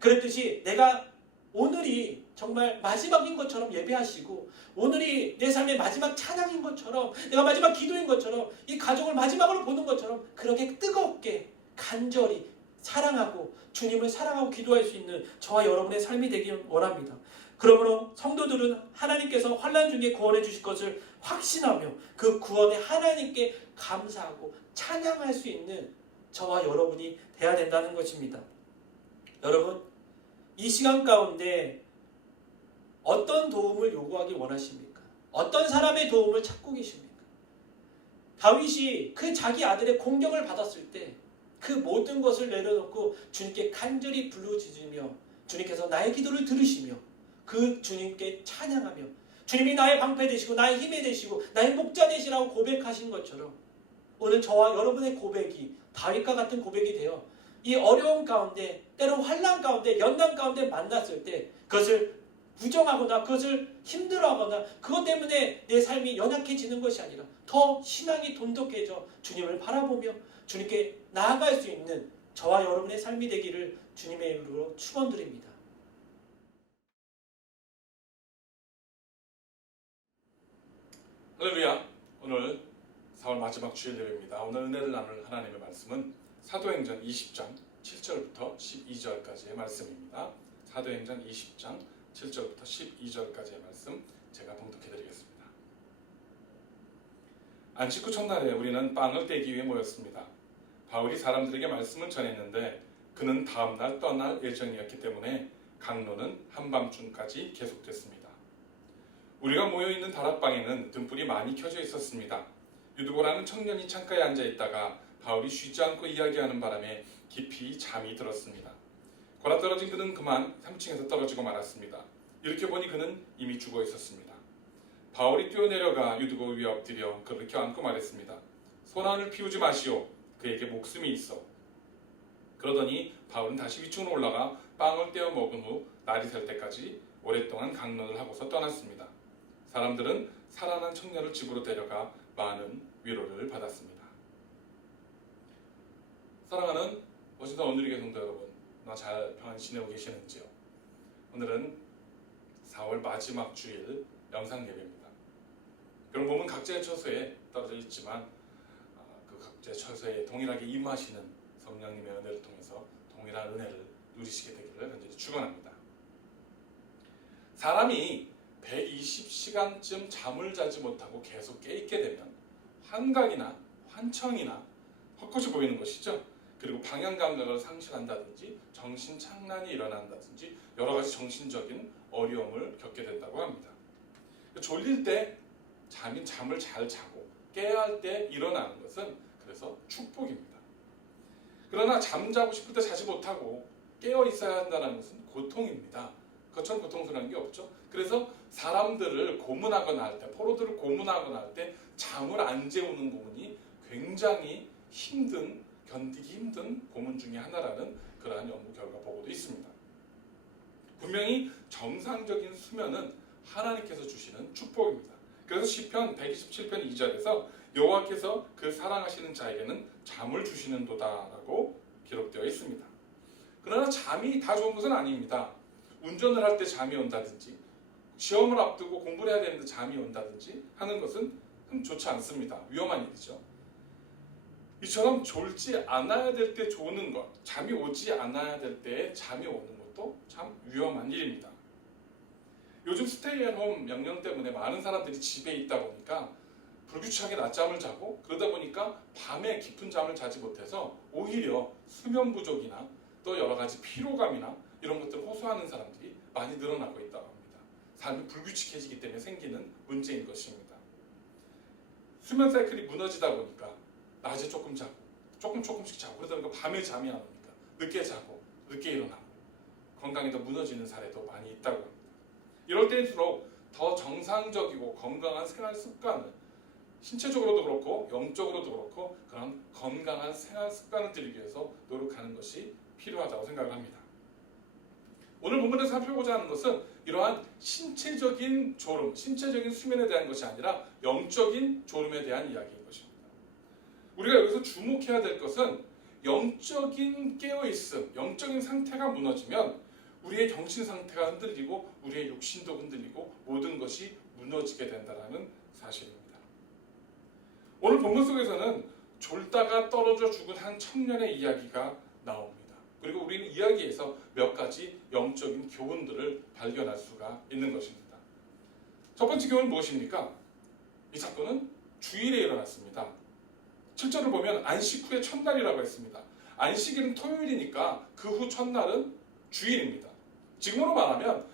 그랬듯이 내가 오늘이 정말 마지막인 것처럼 예배하시고 오늘이 내 삶의 마지막 찬양인 것처럼 내가 마지막 기도인 것처럼 이 가족을 마지막으로 보는 것처럼 그렇게 뜨겁게 간절히 사랑하고 주님을 사랑하고 기도할 수 있는 저와 여러분의 삶이 되길 원합니다. 그러므로 성도들은 하나님께서 환난 중에 구원해 주실 것을 확신하며 그 구원에 하나님께 감사하고 찬양할 수 있는 저와 여러분이 돼야 된다는 것입니다. 여러분 이 시간 가운데 어떤 도움을 요구하기 원하십니까? 어떤 사람의 도움을 찾고 계십니까? 다윗이 그 자기 아들의 공격을 받았을 때 그 모든 것을 내려놓고 주님께 간절히 부르짖으며 주님께서 나의 기도를 들으시며 그 주님께 찬양하며 주님이 나의 방패 되시고 나의 힘이 되시고 나의 목자 되시라고 고백하신 것처럼 오늘 저와 여러분의 고백이 다윗과 같은 고백이 되어 이 어려운 가운데 때로 환난 가운데 연난 가운데 만났을 때 그것을 부정하거나 그것을 힘들어하거나 그것 때문에 내 삶이 연약해지는 것이 아니라 더 신앙이 돈독해져 주님을 바라보며 주님께 나아갈 수 있는 저와 여러분의 삶이 되기를 주님의 이름으로 축원드립니다. 할렐루야. 오늘 4월 마지막 주일 예배입니다. 오늘 은혜를 나눌 하나님의 말씀은 사도행전 20장 7절부터 12절까지의 말씀입니다. 사도행전 20장 7절부터 12절까지의 말씀 제가 봉독해 드리겠습니다. 안식 후 첫날에 우리는 빵을 떼기 위해 모였습니다. 바울이 사람들에게 말씀을 전했는데 그는 다음날 떠날 예정이었기 때문에 강론은 한밤중까지 계속됐습니다. 우리가 모여있는 다락방에는 등불이 많이 켜져 있었습니다. 유두고라는 청년이 창가에 앉아있다가 바울이 쉬지 않고 이야기하는 바람에 깊이 잠이 들었습니다. 골아떨어진 그는 그만 3층에서 떨어지고 말았습니다. 이렇게 보니 그는 이미 죽어 있었습니다. 바울이 뛰어내려가 유두고 위에 엎드려 그를 껴안고 말했습니다. 소란을 피우지 마시오. 그에게 목숨이 있어. 그러더니 바울은 다시 위층으로 올라가 빵을 떼어 먹은 후 날이 셀 때까지 오랫동안 강론을 하고서 떠났습니다. 사람들은 살아난 청년을 집으로 데려가 많은 위로를 받았습니다. 사랑하는 오신다 오늘의 성도 여러분, 잘 평안히 지내고 계시는지요? 오늘은 4월 마지막 주일 영상 예배입니다. 그럼 몸은 각자의 처소에 떨어져 있지만 그 각자의 처소에 동일하게 임하시는 성령님의 은혜를 통해서 동일한 은혜를 누리시게 되기를 간절히 축원합니다. 사람이 120시간쯤 잠을 자지 못하고 계속 깨있게 되면 환각이나 환청이나 헛것이 보이는 것이죠. 그리고 방향 감각을 상실한다든지 정신착란이 일어난다든지 여러 가지 정신적인 어려움을 겪게 된다고 합니다. 졸릴 때 잠을 잘 자고 깨야 할 때 일어나는 것은 그래서 축복입니다. 그러나 잠자고 싶을 때 자지 못하고 깨어 있어야 한다는 것은 고통입니다. 그것처럼 고통스러운 게 없죠. 그래서 사람들을 고문하거나 할 때, 포로들을 고문하거나 할 때 잠을 안 재우는 고문이 굉장히 견디기 힘든 고문 중에 하나라는 그러한 연구 결과 보고도 있습니다. 분명히 정상적인 수면은 하나님께서 주시는 축복입니다. 그래서 시편 127편 2절에서 여호와께서 그 사랑하시는 자에게는 잠을 주시는도다라고 기록되어 있습니다. 그러나 잠이 다 좋은 것은 아닙니다. 운전을 할 때 잠이 온다든지 시험을 앞두고 공부를 해야 되는데 잠이 온다든지 하는 것은 좋지 않습니다. 위험한 일이죠. 이처럼 졸지 않아야 될 때 조는 것, 잠이 오지 않아야 될 때에 잠이 오는 것도 참 위험한 일입니다. 요즘 스테이 앳 홈 명령 때문에 많은 사람들이 집에 있다 보니까 불규칙하게 낮잠을 자고 그러다 보니까 밤에 깊은 잠을 자지 못해서 오히려 수면 부족이나 또 여러 가지 피로감이나 이런 것들을 호소하는 사람들이 많이 늘어나고 있다고 합니다. 삶이 불규칙해지기 때문에 생기는 문제인 것입니다. 수면 사이클이 무너지다 보니까 낮에 조금 자고 조금씩 자고 그러다 보니까 밤에 잠이 안 오니까 늦게 자고 늦게 일어나고 건강이 더 무너지는 사례도 많이 있다고 합니다. 이럴 때일수록 더 정상적이고 건강한 생활 습관을 신체적으로도 그렇고 영적으로도 그렇고 그런 건강한 생활 습관을 들이기 위해서 노력하는 것이 필요하다고 생각을 합니다. 오늘 본문에서 살펴보자 하는 것은 이러한 신체적인 졸음, 신체적인 수면에 대한 것이 아니라 영적인 졸음에 대한 이야기인 것입니다. 우리가 여기서 주목해야 될 것은 영적인 깨어있음, 영적인 상태가 무너지면 우리의 정신 상태가 흔들리고 우리의 육신도 흔들리고 모든 것이 무너지게 된다는 사실입니다. 오늘 본문 속에서는 졸다가 떨어져 죽은 한 청년의 이야기가 나옵니다. 그리고 우리는 이야기에서 몇 가지 영적인 교훈들을 발견할 수가 있는 것입니다. 첫 번째 교훈은 무엇입니까? 이 사건은 주일에 일어났습니다. 7절을 보면 안식 후의 첫날이라고 했습니다. 안식일은 토요일이니까 그 후 첫날은 주일입니다. 지금으로 말하면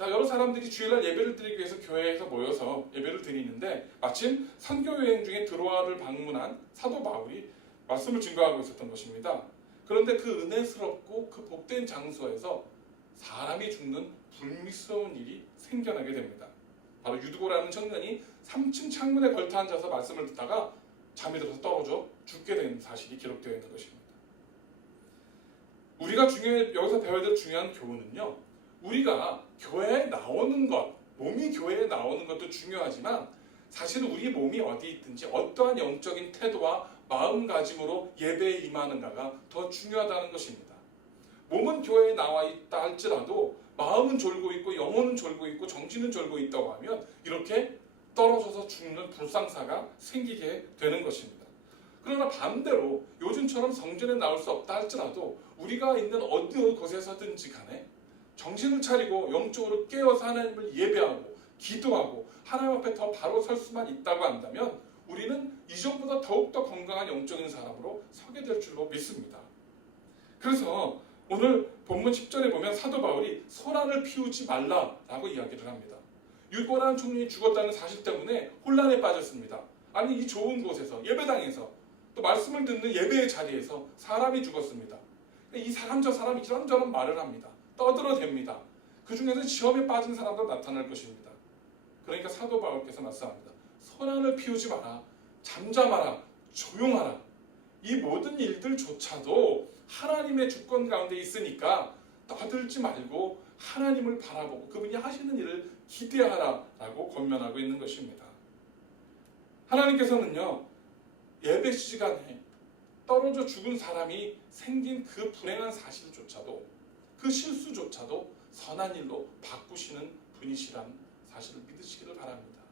여러 사람들이 주일날 예배를 드리기 위해서 교회에서 모여서 예배를 드리는데 마침 선교여행 중에 드로아를 방문한 사도 바울이 말씀을 증거하고 있었던 것입니다. 그런데 그 은혜스럽고 그 복된 장소에서 사람이 죽는 불미스러운 일이 생겨나게 됩니다. 바로 유두고라는 청년이 3층 창문에 걸터 앉아서 말씀을 듣다가 잠이 들어서 떨어져 죽게 된 사실이 기록되어 있는 것입니다. 우리가 여기서 배워야 될 중요한 교훈은요, 우리가 교회에 나오는 것, 몸이 교회에 나오는 것도 중요하지만 사실은 우리 몸이 어디 있든지 어떠한 영적인 태도와 마음가짐으로 예배에 임하는가가 더 중요하다는 것입니다. 몸은 교회에 나와 있다 할지라도 마음은 졸고 있고 영혼은 졸고 있고 정신은 졸고 있다고 하면 이렇게 떨어져서 죽는 불상사가 생기게 되는 것입니다. 그러나 반대로 요즘처럼 성전에 나올 수 없다 할지라도 우리가 있는 어느 곳에서든지 간에 정신을 차리고 영적으로 깨어서 하나님을 예배하고 기도하고 하나님 앞에 더 바로 설 수만 있다고 한다면 우리는 이전보다 더욱더 건강한 영적인 사람으로 서게 될 줄로 믿습니다. 그래서 오늘 본문 10절에 보면 사도 바울이 소란을 피우지 말라라고 이야기를 합니다. 유고라는 청년이 죽었다는 사실 때문에 혼란에 빠졌습니다. 아니 이 좋은 곳에서 예배당에서 또 말씀을 듣는 예배의 자리에서 사람이 죽었습니다. 이 사람 저 사람 이런저런 말을 합니다. 떠들어댑니다. 그 중에서 시험에 빠진 사람도 나타날 것입니다. 그러니까 사도 바울께서 말씀합니다. 소란을 피우지 마라. 잠잠하라. 조용하라. 이 모든 일들조차도 하나님의 주권 가운데 있으니까 떠들지 말고 하나님을 바라보고 그분이 하시는 일을 기대하라라고 권면하고 있는 것입니다. 하나님께서는요, 예배 시간에 떨어져 죽은 사람이 생긴 그 불행한 사실조차도 그 실수조차도 선한 일로 바꾸시는 분이시란 사실을 믿으시기를 바랍니다.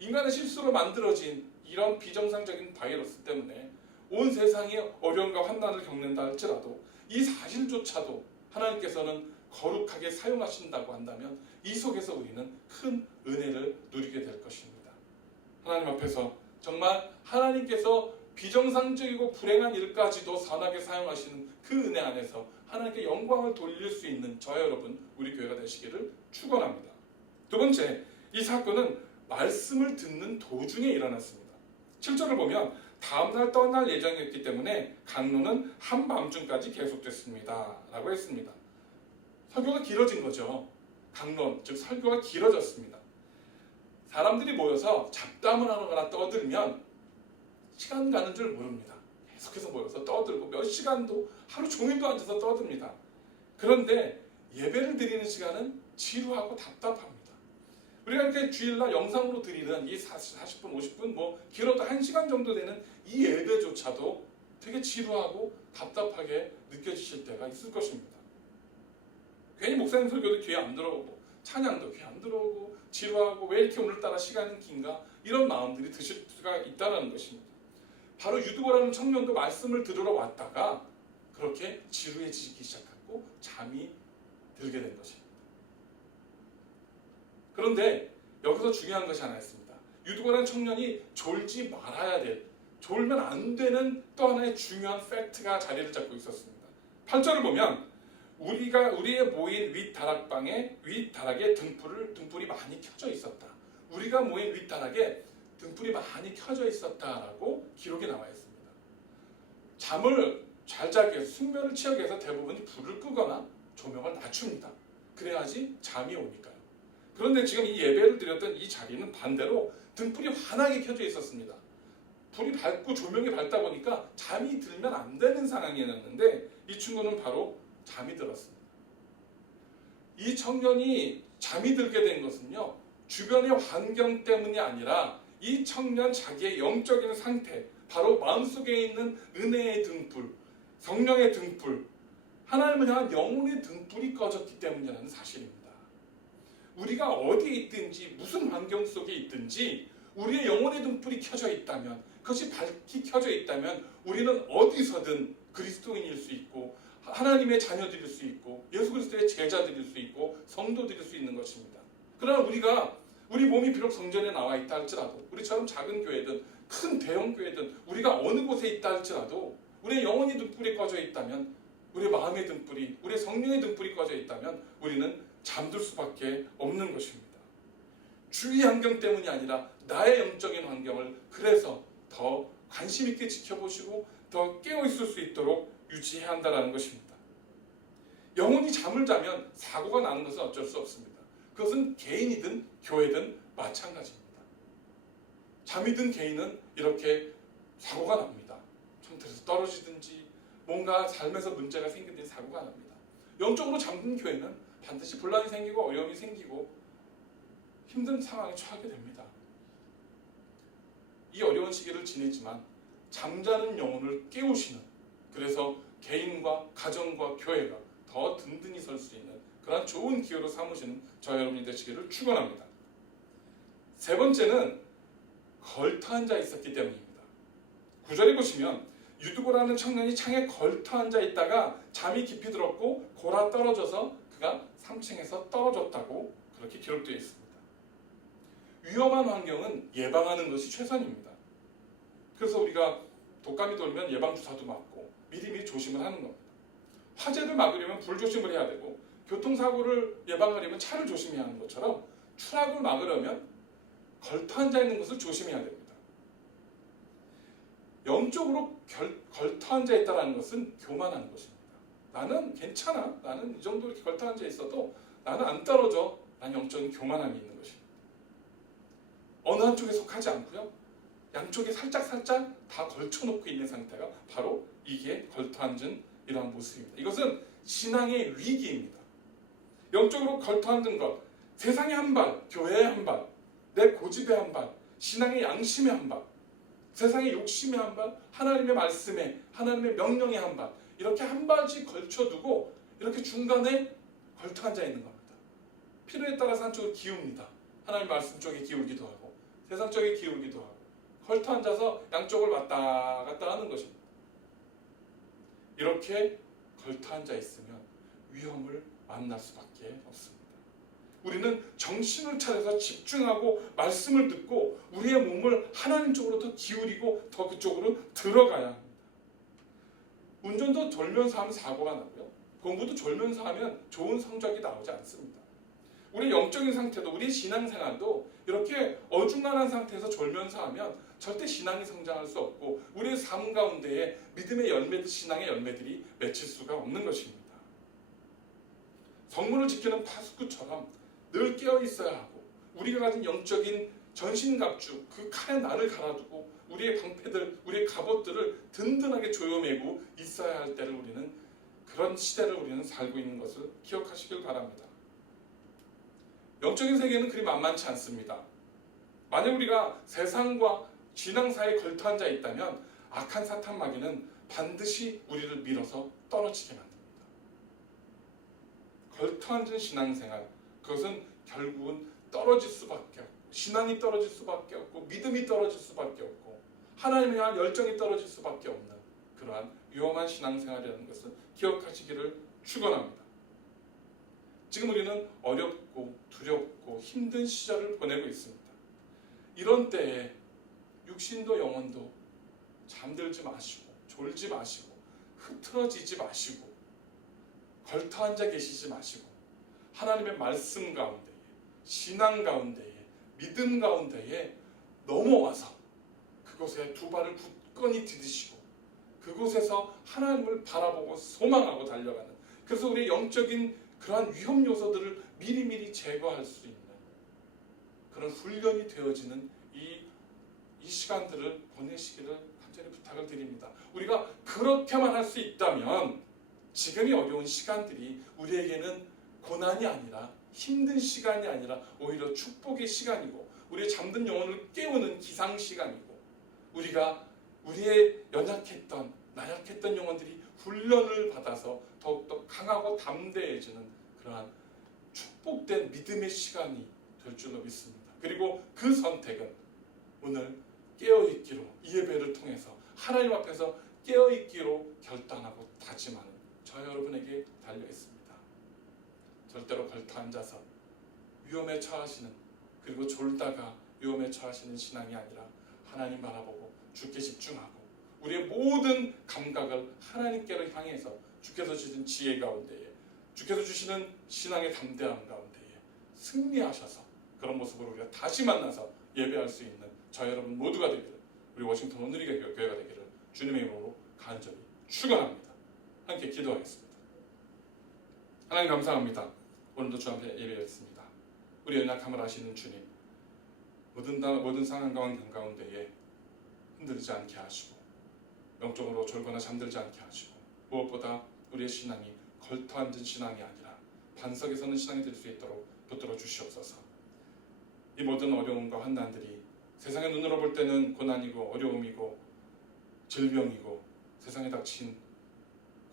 인간의 실수로 만들어진 이런 비정상적인 바이러스 때문에 온 세상이 어려움과 환난을 겪는다 할지라도 이 사실조차도 하나님께서는 거룩하게 사용하신다고 한다면 이 속에서 우리는 큰 은혜를 누리게 될 것입니다. 하나님 앞에서 정말 하나님께서 비정상적이고 불행한 일까지도 선하게 사용하시는 그 은혜 안에서 하나님께 영광을 돌릴 수 있는 저와 여러분, 우리 교회가 되시기를 축원합니다. 두 번째, 이 사건은 말씀을 듣는 도중에 일어났습니다. 7절을 보면 다음날 떠날 예정이었기 때문에 강론은 한밤중까지 계속됐습니다 라고 했습니다. 설교가 길어진 거죠. 강론, 즉 설교가 길어졌습니다. 사람들이 모여서 잡담을 하거나 떠들면 시간 가는 줄 모릅니다. 계속해서 모여서 떠들고 몇 시간도 하루 종일도 앉아서 떠듭니다. 그런데 예배를 드리는 시간은 지루하고 답답합니다. 우리가 이렇게 주일날 영상으로 드리는 이 40분, 50분, 뭐 길어도 1시간 정도 되는 이 예배조차도 되게 지루하고 답답하게 느껴지실 때가 있을 것입니다. 괜히 목사님 설교도 귀에 안 들어오고 찬양도 귀에 안 들어오고 지루하고 왜 이렇게 오늘따라 시간은 긴가 이런 마음들이 드실 수가 있다는 것입니다. 바로 유두보라는 청년도 말씀을 들으러 왔다가 그렇게 지루해지기 시작하고 잠이 들게 된 것입니다. 그런데 여기서 중요한 것이 하나 있습니다. 유두보라는 청년이 졸지 말아야 될, 졸면 안 되는 또 하나의 중요한 팩트가 자리를 잡고 있었습니다. 8절을 보면 우리의 모인 윗다락방에 윗다락에 등불이 많이 켜져 있었다. 우리가 모인 윗다락에 등불이 많이 켜져 있었다라고 기록이 나와 있습니다. 잠을 잘 자기 위해서, 숙면을 취하기 위해서 대부분이 불을 끄거나 조명을 낮춥니다. 그래야지 잠이 오니까요. 그런데 지금 이 예배를 드렸던 이 자리는 반대로 등불이 환하게 켜져 있었습니다. 불이 밝고 조명이 밝다 보니까 잠이 들면 안 되는 상황이었는데 이 친구는 바로 잠이 들었습니다. 이 청년이 잠이 들게 된 것은요, 주변의 환경 때문이 아니라 이 청년 자기의 영적인 상태, 바로 마음속에 있는 은혜의 등불, 성령의 등불, 하나님을 향한 영혼의 등불이 꺼졌기 때문이라는 사실입니다. 우리가 어디에 있든지 무슨 환경 속에 있든지 우리의 영혼의 등불이 켜져 있다면, 그것이 밝게 켜져 있다면 우리는 어디서든 그리스도인일 수 있고 하나님의 자녀들일 수 있고 예수 그리스도의 제자들일 수 있고 성도들일 수 있는 것입니다. 그러나 우리 몸이 비록 성전에 나와 있다 할지라도, 우리처럼 작은 교회든 큰 대형 교회든 우리가 어느 곳에 있다 할지라도 우리의 영혼의 등불이 꺼져 있다면, 우리의 마음의 등불이, 우리의 성령의 등불이 꺼져 있다면 우리는 잠들 수밖에 없는 것입니다. 주위 환경 때문이 아니라 나의 영적인 환경을 그래서 더 관심 있게 지켜보시고 더 깨어 있을 수 있도록 유지해야 한다는 것입니다. 영혼이 잠을 자면 사고가 나는 것은 어쩔 수 없습니다. 그것은 개인이든 교회든 마찬가지입니다. 잠이 든 개인은 이렇게 사고가 납니다. 상태에서 떨어지든지 뭔가 삶에서 문제가 생기든지 사고가 납니다. 영적으로 잠든 교회는 반드시 분란이 생기고 어려움이 생기고 힘든 상황에 처하게 됩니다. 이 어려운 시기를 지내지만 잠자는 영혼을 깨우시는, 그래서 개인과 가정과 교회가 더 든든히 설 수 있는 그런 좋은 기회로 삼으시는 저와 여러분이 되시기를 축원합니다. 세 번째는 걸터 앉아 있었기 때문입니다. 9절에 보시면 유두보라는 청년이 창에 걸터 앉아 있다가 잠이 깊이 들었고 골아 떨어져서 그가 3층에서 떨어졌다고 그렇게 기록되어 있습니다. 위험한 환경은 예방하는 것이 최선입니다. 그래서 우리가 독감이 돌면 예방주사도 맞고 미리미리 조심을 하는 겁니다. 화재를 막으려면 불조심을 해야 되고 교통사고를 예방하려면 차를 조심해야 하는 것처럼 추락을 막으려면 걸터 앉아 있는 것을 조심해야 됩니다. 영적으로 걸터 앉아 있다는 것은 교만한 것입니다. 나는 괜찮아. 나는 이 정도 이렇게 걸터 앉아 있어도 나는 안 떨어져. 라는 영적인 교만함이 있는 것입니다. 어느 한쪽에 속하지 않고요. 양쪽에 살짝 다 걸쳐놓고 있는 상태가 바로 이게 걸터 앉은 이러한 모습입니다. 이것은 신앙의 위기입니다. 영적으로 걸터 앉은 것, 세상의 한 발, 교회의 한 발, 내 고집의 한 발, 신앙의 양심의 한 발, 세상의 욕심의 한 발, 하나님의 말씀에, 하나님의 명령의 한 발, 이렇게 한 발씩 걸쳐두고 이렇게 중간에 걸터 앉아 있는 겁니다. 필요에 따라서 한쪽을 기웁니다. 하나님 말씀 쪽에 기울기도 하고 세상 쪽에 기울기도 하고 걸터 앉아서 양쪽을 왔다 갔다 하는 것입니다. 이렇게 걸터 앉아 있으면 위험을 만날 수밖에 없습니다. 우리는 정신을 차려서 집중하고 말씀을 듣고 우리의 몸을 하나님 쪽으로 더 기울이고 더 그쪽으로 들어가야 합니다. 운전도 졸면서 하면 사고가 나고요. 공부도 졸면서 하면 좋은 성적이 나오지 않습니다. 우리 영적인 상태도 우리 신앙생활도 이렇게 어중간한 상태에서 졸면서 하면 절대 신앙이 성장할 수 없고 우리의 삶 가운데에 믿음의 열매들, 신앙의 열매들이 맺힐 수가 없는 것입니다. 성문을 지키는 파수꾼처럼 늘 깨어 있어야 하고 우리가 가진 영적인 전신갑주 그 칼에 날을 갈아두고 우리의 방패들, 우리의 갑옷들을 든든하게 조여매고 있어야 할 때를 우리는 그런 시대를 우리는 살고 있는 것을 기억하시길 바랍니다. 영적인 세계는 그리 만만치 않습니다. 만약 우리가 세상과 신앙 사이에 걸터 앉아 있다면 악한 사탄 마귀는 반드시 우리를 밀어서 떨어지게 만듭니다. 걸터 앉은 신앙생활, 그것은 결국은 떨어질 수밖에 없고 신앙이 떨어질 수밖에 없고 믿음이 떨어질 수밖에 없고 하나님에 대한 열정이 떨어질 수밖에 없는 그러한 위험한 신앙생활이라는 것을 기억하시기를 축원합니다. 지금 우리는 어렵고 두렵고 힘든 시절을 보내고 있습니다. 이런 때에 육신도 영혼도 잠들지 마시고 졸지 마시고 흐트러지지 마시고 걸터 앉아 계시지 마시고 하나님의 말씀 가운데에 신앙 가운데에 믿음 가운데에 넘어와서 그곳에 두 발을 굳건히 디디시고 그곳에서 하나님을 바라보고 소망하고 달려가는, 그래서 우리의 영적인 그러한 위험 요소들을 미리미리 제거할 수 있는 그런 훈련이 되어지는 이 시간들을 보내시기를 간절히 부탁을 드립니다. 우리가 그렇게만 할 수 있다면 지금이 어려운 시간들이 우리에게는 고난이 아니라 힘든 시간이 아니라 오히려 축복의 시간이고 우리의 잠든 영혼을 깨우는 기상 시간이고 우리가 우리의 연약했던 나약했던 영혼들이 훈련을 받아서 더욱더 강하고 담대해지는 그러한 축복된 믿음의 시간이 될 줄로 믿습니다. 그리고 그 선택은 오늘 깨어있기로 이 예배를 통해서 하나님 앞에서 깨어있기로 결단하고 다짐하는 저 여러분에게 달려있습니다. 절대로 걸터 앉아서 위험에 처하시는, 그리고 졸다가 위험에 처하시는 신앙이 아니라 하나님 바라보고 주께 집중하고 우리의 모든 감각을 하나님께로 향해서 주께서 주신 지혜 가운데에 주께서 주시는 신앙의 담대함 가운데에 승리하셔서 그런 모습으로 우리가 다시 만나서 예배할 수 있는 저 여러분 모두가 되기를, 우리 워싱턴 온누리 교회가 되기를 주님의 이름으로 간절히 축원합니다. 함께 기도하겠습니다. 하나님 감사합니다. 오늘도 주 앞에 예배했습니다. 우리 연약함을 아시는 주님, 모든 상황과 환경 가운데에 흔들리지 않게 하시고 영적으로 졸거나 잠들지 않게 하시고 무엇보다 우리의 신앙이 걸터 앉은 신앙이 아니라 반석에 서는 신앙이 될 수 있도록 붙들어 주시옵소서. 이 모든 어려움과 환난들이 세상의 눈으로 볼 때는 고난이고 어려움이고 질병이고 세상에 닥친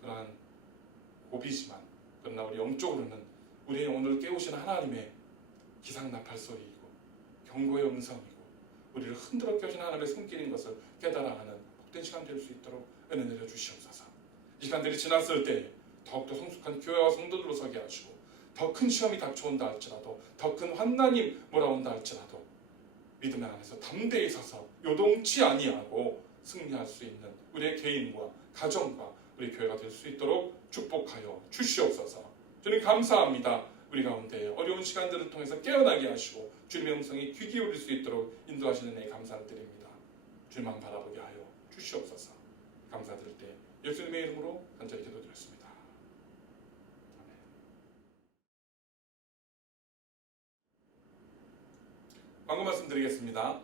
그러한 고비지만 그러나 우리 영적으로는 우리의 영혼을 깨우시는 하나님의 기상나팔 소리이고 경고의 음성이고 우리를 흔들어 깨우시는 하나님의 손길인 것을 깨달아가는 복된 시간 될 수 있도록 은혜 내려 주시옵소서. 이 시간들이 지났을 때 더욱더 성숙한 교회와 성도들로 서게 하시고 더 큰 시험이 닥쳐온다 할지라도 더 큰 환난이 몰아온다 할지라도 믿음의 안에서 담대히 서서 요동치 아니하고 승리할 수 있는 우리의 개인과 가정과 우리 교회가 될 수 있도록 축복하여 주시옵소서. 주님 감사합니다. 우리 가운데 어려운 시간들을 통해서 깨어나게 하시고 주님의 음성이 귀 기울일 수 있도록 인도하시는 데 감사를 드립니다. 주님만 바라보게 하여 주시옵소서. 감사드릴 때 예수님의 이름으로 간절히 기도드렸습니다. 아멘. 광고 말씀드리겠습니다.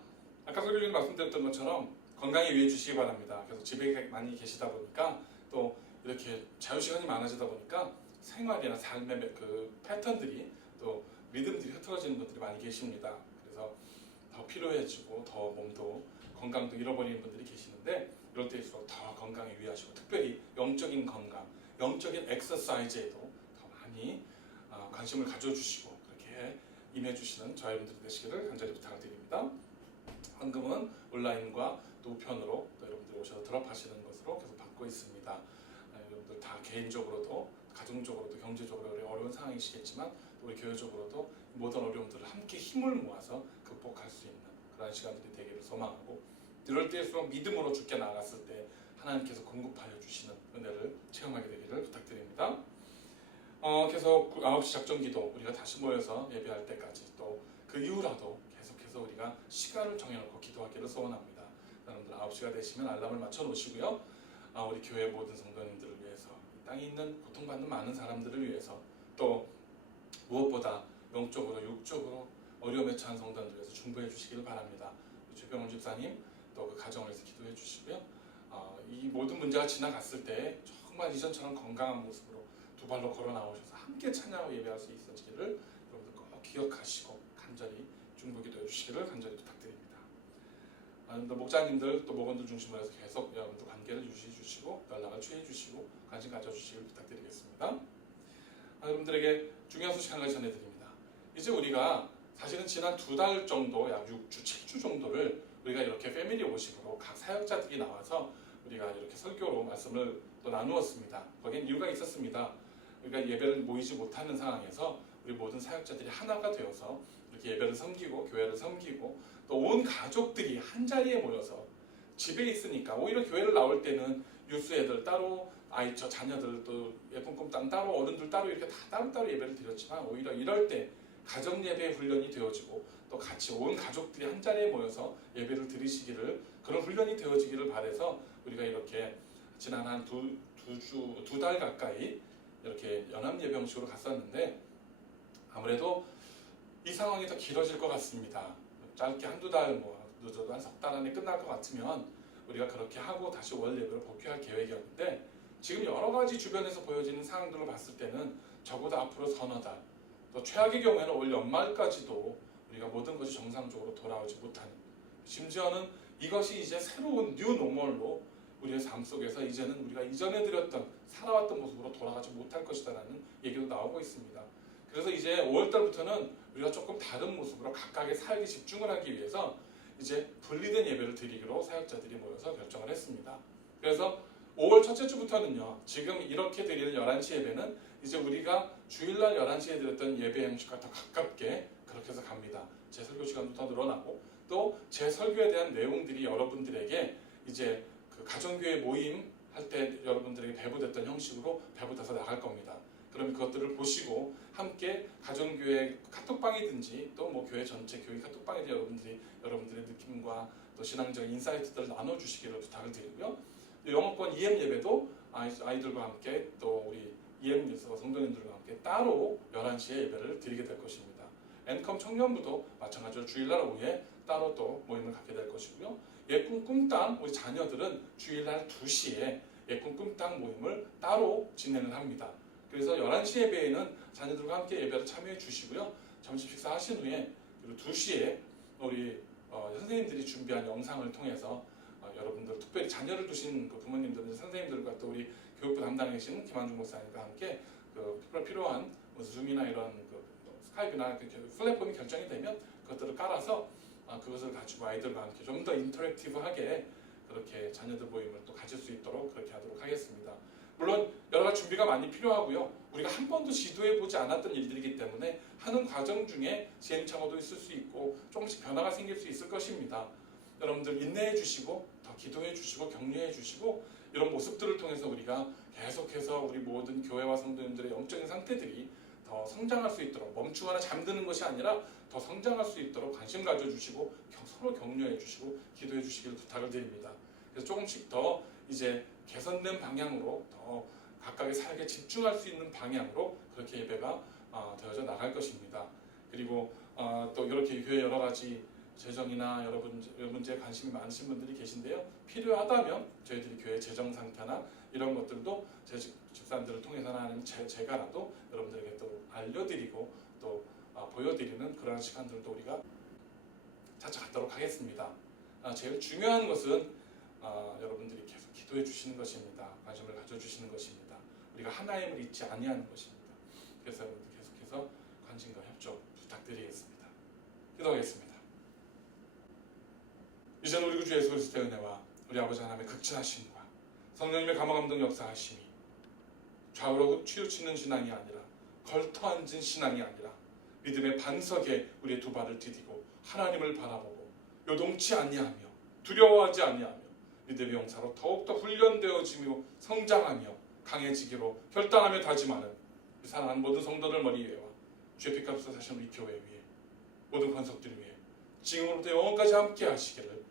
아까 설교 중에 말씀드렸던 것처럼 건강에 유의해 주시기 바랍니다. 그래서 집에 많이 계시다 보니까 또 이렇게 자유시간이 많아지다 보니까 생활이나 삶의 그 패턴들이 또 리듬들이 흐트러지는 분들이 많이 계십니다. 그래서 더 피로해지고 더 몸도 건강도 잃어버리는 분들이 계시는데 이럴 때일수록 더 건강에 유의하시고 특별히 영적인 건강, 영적인 엑서사이즈에도 더 많이 관심을 가져주시고 그렇게 임해주시는 저희분들이 되시기를 간절히 부탁을 드립니다. 헌금은 온라인과 또 우편으로 또 여러분들이 오셔서 드롭하시는 것으로 계속 받고 있습니다. 여러분들 다 개인적으로도 가정적으로도 경제적으로 어려운 상황이시겠지만 우리 교회적으로도 모든 어려움들을 함께 힘을 모아서 극복할 수 있는 그런 시간들이 되기를 소망하고 이럴 때일수록 믿음으로 주께 나갔을 때 하나님께서 공급하여 주시는 은혜를 체험하게 되기를 부탁드립니다. 계속 9시 작정기도 우리가 다시 모여서 예배할 때까지 또 그 이후라도 계속해서 우리가 시간을 정해놓고 기도하기를 소원합니다. 여러분들 9시가 되시면 알람을 맞춰 놓으시고요. 우리 교회 모든 성도님들을 위해서 땅에 있는 고통받는 많은 사람들을 위해서 또 무엇보다 영적으로 육적으로 어려움에 처한 성도들을 위해서 중보해 주시기를 바랍니다. 최병훈 집사님 또 그 가정을 위해서 기도해 주시고요. 이 모든 문제가 지나갔을 때 정말 이전처럼 건강한 모습으로 두 발로 걸어 나오셔서 함께 찬양하고 예배할 수 있어지기를 여러분들 꼭 기억하시고 간절히 중보기도해 주시기를 간절히 부탁드립니다. 또 목자님들 또 목원들 중심으로 해서 계속 여러분들 관계를 유지해 주시고 연락을 취해 주시고 관심 가져주시길 부탁드리겠습니다. 여러분들에게 중요한 소식 한 가지 전해드립니다. 이제 우리가 사실은 지난 2달 정도 약 6주, 7주 정도를 우리가 이렇게 패밀리 워십으로 각 사역자들이 나와서 우리가 이렇게 설교로 말씀을 또 나누었습니다. 거기엔 이유가 있었습니다. 우리가 예배를 모이지 못하는 상황에서 우리 모든 사역자들이 하나가 되어서 이렇게 예배를 섬기고 교회를 섬기고 또 온 가족들이 한 자리에 모여서 집에 있으니까 오히려 교회를 나올 때는 유스 애들 따로 자녀들 또 예쁜 꿈땅 따로 어른들 따로 이렇게 다 따로따로 예배를 드렸지만 오히려 이럴 때 가정 예배 훈련이 되어지고 또 같이 온 가족들이 한 자리에 모여서 예배를 드리시기를 그런 훈련이 되어지기를 바라서 우리가 이렇게 지난 한 두 달 가까이 이렇게 연합 예배 형식으로 갔었는데 아무래도 이 상황이 더 길어질 것 같습니다. 짧게 한두 달 늦어도 한 석 달 안에 끝날 것 같으면 우리가 그렇게 하고 다시 월 예배를 복귀할 계획이었는데 지금 여러 가지 주변에서 보여지는 상황들을 봤을 때는 적어도 앞으로 서너 달 또 최악의 경우에는 올 연말까지도 우리가 모든 것이 정상적으로 돌아오지 못하는 심지어는 이것이 이제 새로운 뉴 노멀로 우리의 삶 속에서 이제는 우리가 이전에 드렸던 살아왔던 모습으로 돌아가지 못할 것이다라는 얘기도 나오고 있습니다. 그래서 이제 5월달부터는 우리가 조금 다른 모습으로 각각의 사역에 집중을 하기 위해서 이제 분리된 예배를 드리기로 사역자들이 모여서 결정을 했습니다. 그래서 5월 첫째 주부터는요. 지금 이렇게 드리는 11시 예배는 이제 우리가 주일날 11시에 드렸던 예배 형식과 더 가깝게 그렇게 해서 갑니다. 제 설교 시간도 더 늘어나고 또 제 설교에 대한 내용들이 여러분들에게 이제 그 가정교회 모임 할 때 여러분들에게 배부됐던 형식으로 배부돼서 나갈 겁니다. 그러면 그것들을 보시고 함께 가정교회 카톡방이든지 또 뭐 교회 전체 교회 카톡방에서 여러분들의 느낌과 또 신앙적인 인사이트들을 나눠주시기를 부탁을 드리고요. 영어권 EM 예배도 아이들과 함께 또 우리 EM에서 성도님들과 함께 따로 11시에 예배를 드리게 될 것입니다. 엔컴 청년부도 마찬가지로 주일날 오후에 따로 또 모임을 갖게 될 것이고요. 예꿈 꿈땅 우리 자녀들은 주일날 2시에 예꿈 꿈땅 모임을 따로 진행을 합니다. 그래서 11시 예배에는 자녀들과 함께 예배를 참여해 주시고요. 점심 식사하신 후에 그리고 2시에 우리 선생님들이 준비한 영상을 통해서 여러분들 특별히 자녀를 두신 그 부모님들, 선생님들과 또 우리 교육부 담당에 계신 김한중 목사님과 함께 그 필요한 줌이나 이런 그 스카이프나 그 플랫폼이 결정이 되면 그것들을 깔아서 그것을 가지고 아이들과 함께 좀 더 인터랙티브하게 그렇게 자녀들 모임을 또 가질 수 있도록 그렇게 하도록 하겠습니다. 물론 여러 가지 준비가 많이 필요하고요. 우리가 한 번도 시도해보지 않았던 일들이기 때문에 하는 과정 중에 시행착오도 있을 수 있고 조금씩 변화가 생길 수 있을 것입니다. 여러분들 인내해 주시고 더 기도해 주시고 격려해 주시고 이런 모습들을 통해서 우리가 계속해서 우리 모든 교회와 성도님들의 영적인 상태들이 더 성장할 수 있도록 멈추거나 잠드는 것이 아니라 더 성장할 수 있도록 관심 가져주시고 서로 격려해 주시고 기도해 주시기를 부탁을 드립니다. 그래서 조금씩 더 이제 개선된 방향으로 더 각각의 사역에 집중할 수 있는 방향으로 그렇게 예배가 되어져 나갈 것입니다. 그리고 또 이렇게 교회 여러 가지 재정이나 여러 문제에 관심이 많으신 분들이 계신데요. 필요하다면 저희들이 교회 재정 상태나 이런 것들도 제 집사님들을 통해서나 아니면 제가라도 여러분들에게 또 알려드리고 또 보여드리는 그런 시간들도 우리가 찾아가도록 하겠습니다. 제일 중요한 것은 여러분들이 계속 기도해 주시는 것입니다. 관심을 가져주시는 것입니다. 우리가 하나의 힘을 잊지 아니하는 것입니다. 그래서 여러분들 계속해서 관심과 협조 부탁드리겠습니다. 기도하겠습니다. 이제는 우리 구주 예수 그리스도의 은혜와 우리 아버지 하나님의 극진하심과 성령님의 감화 감동 역사하심이 좌우로 치우치는 신앙이 아니라 걸터앉은 신앙이 아니라 믿음의 반석에 우리의 두 발을 디디고 하나님을 바라보고 요동치 아니하며 두려워하지 아니하며 믿음의 용사로 더욱더 훈련되어지며 성장하며 강해지기로 결단하며 다짐하는 사랑하는 모든 성도들 머리 위에와 주의 빛값으로 사신 우리 교회 위에 모든 권속들 위에 지금으로부터 영원까지 함께 하시기를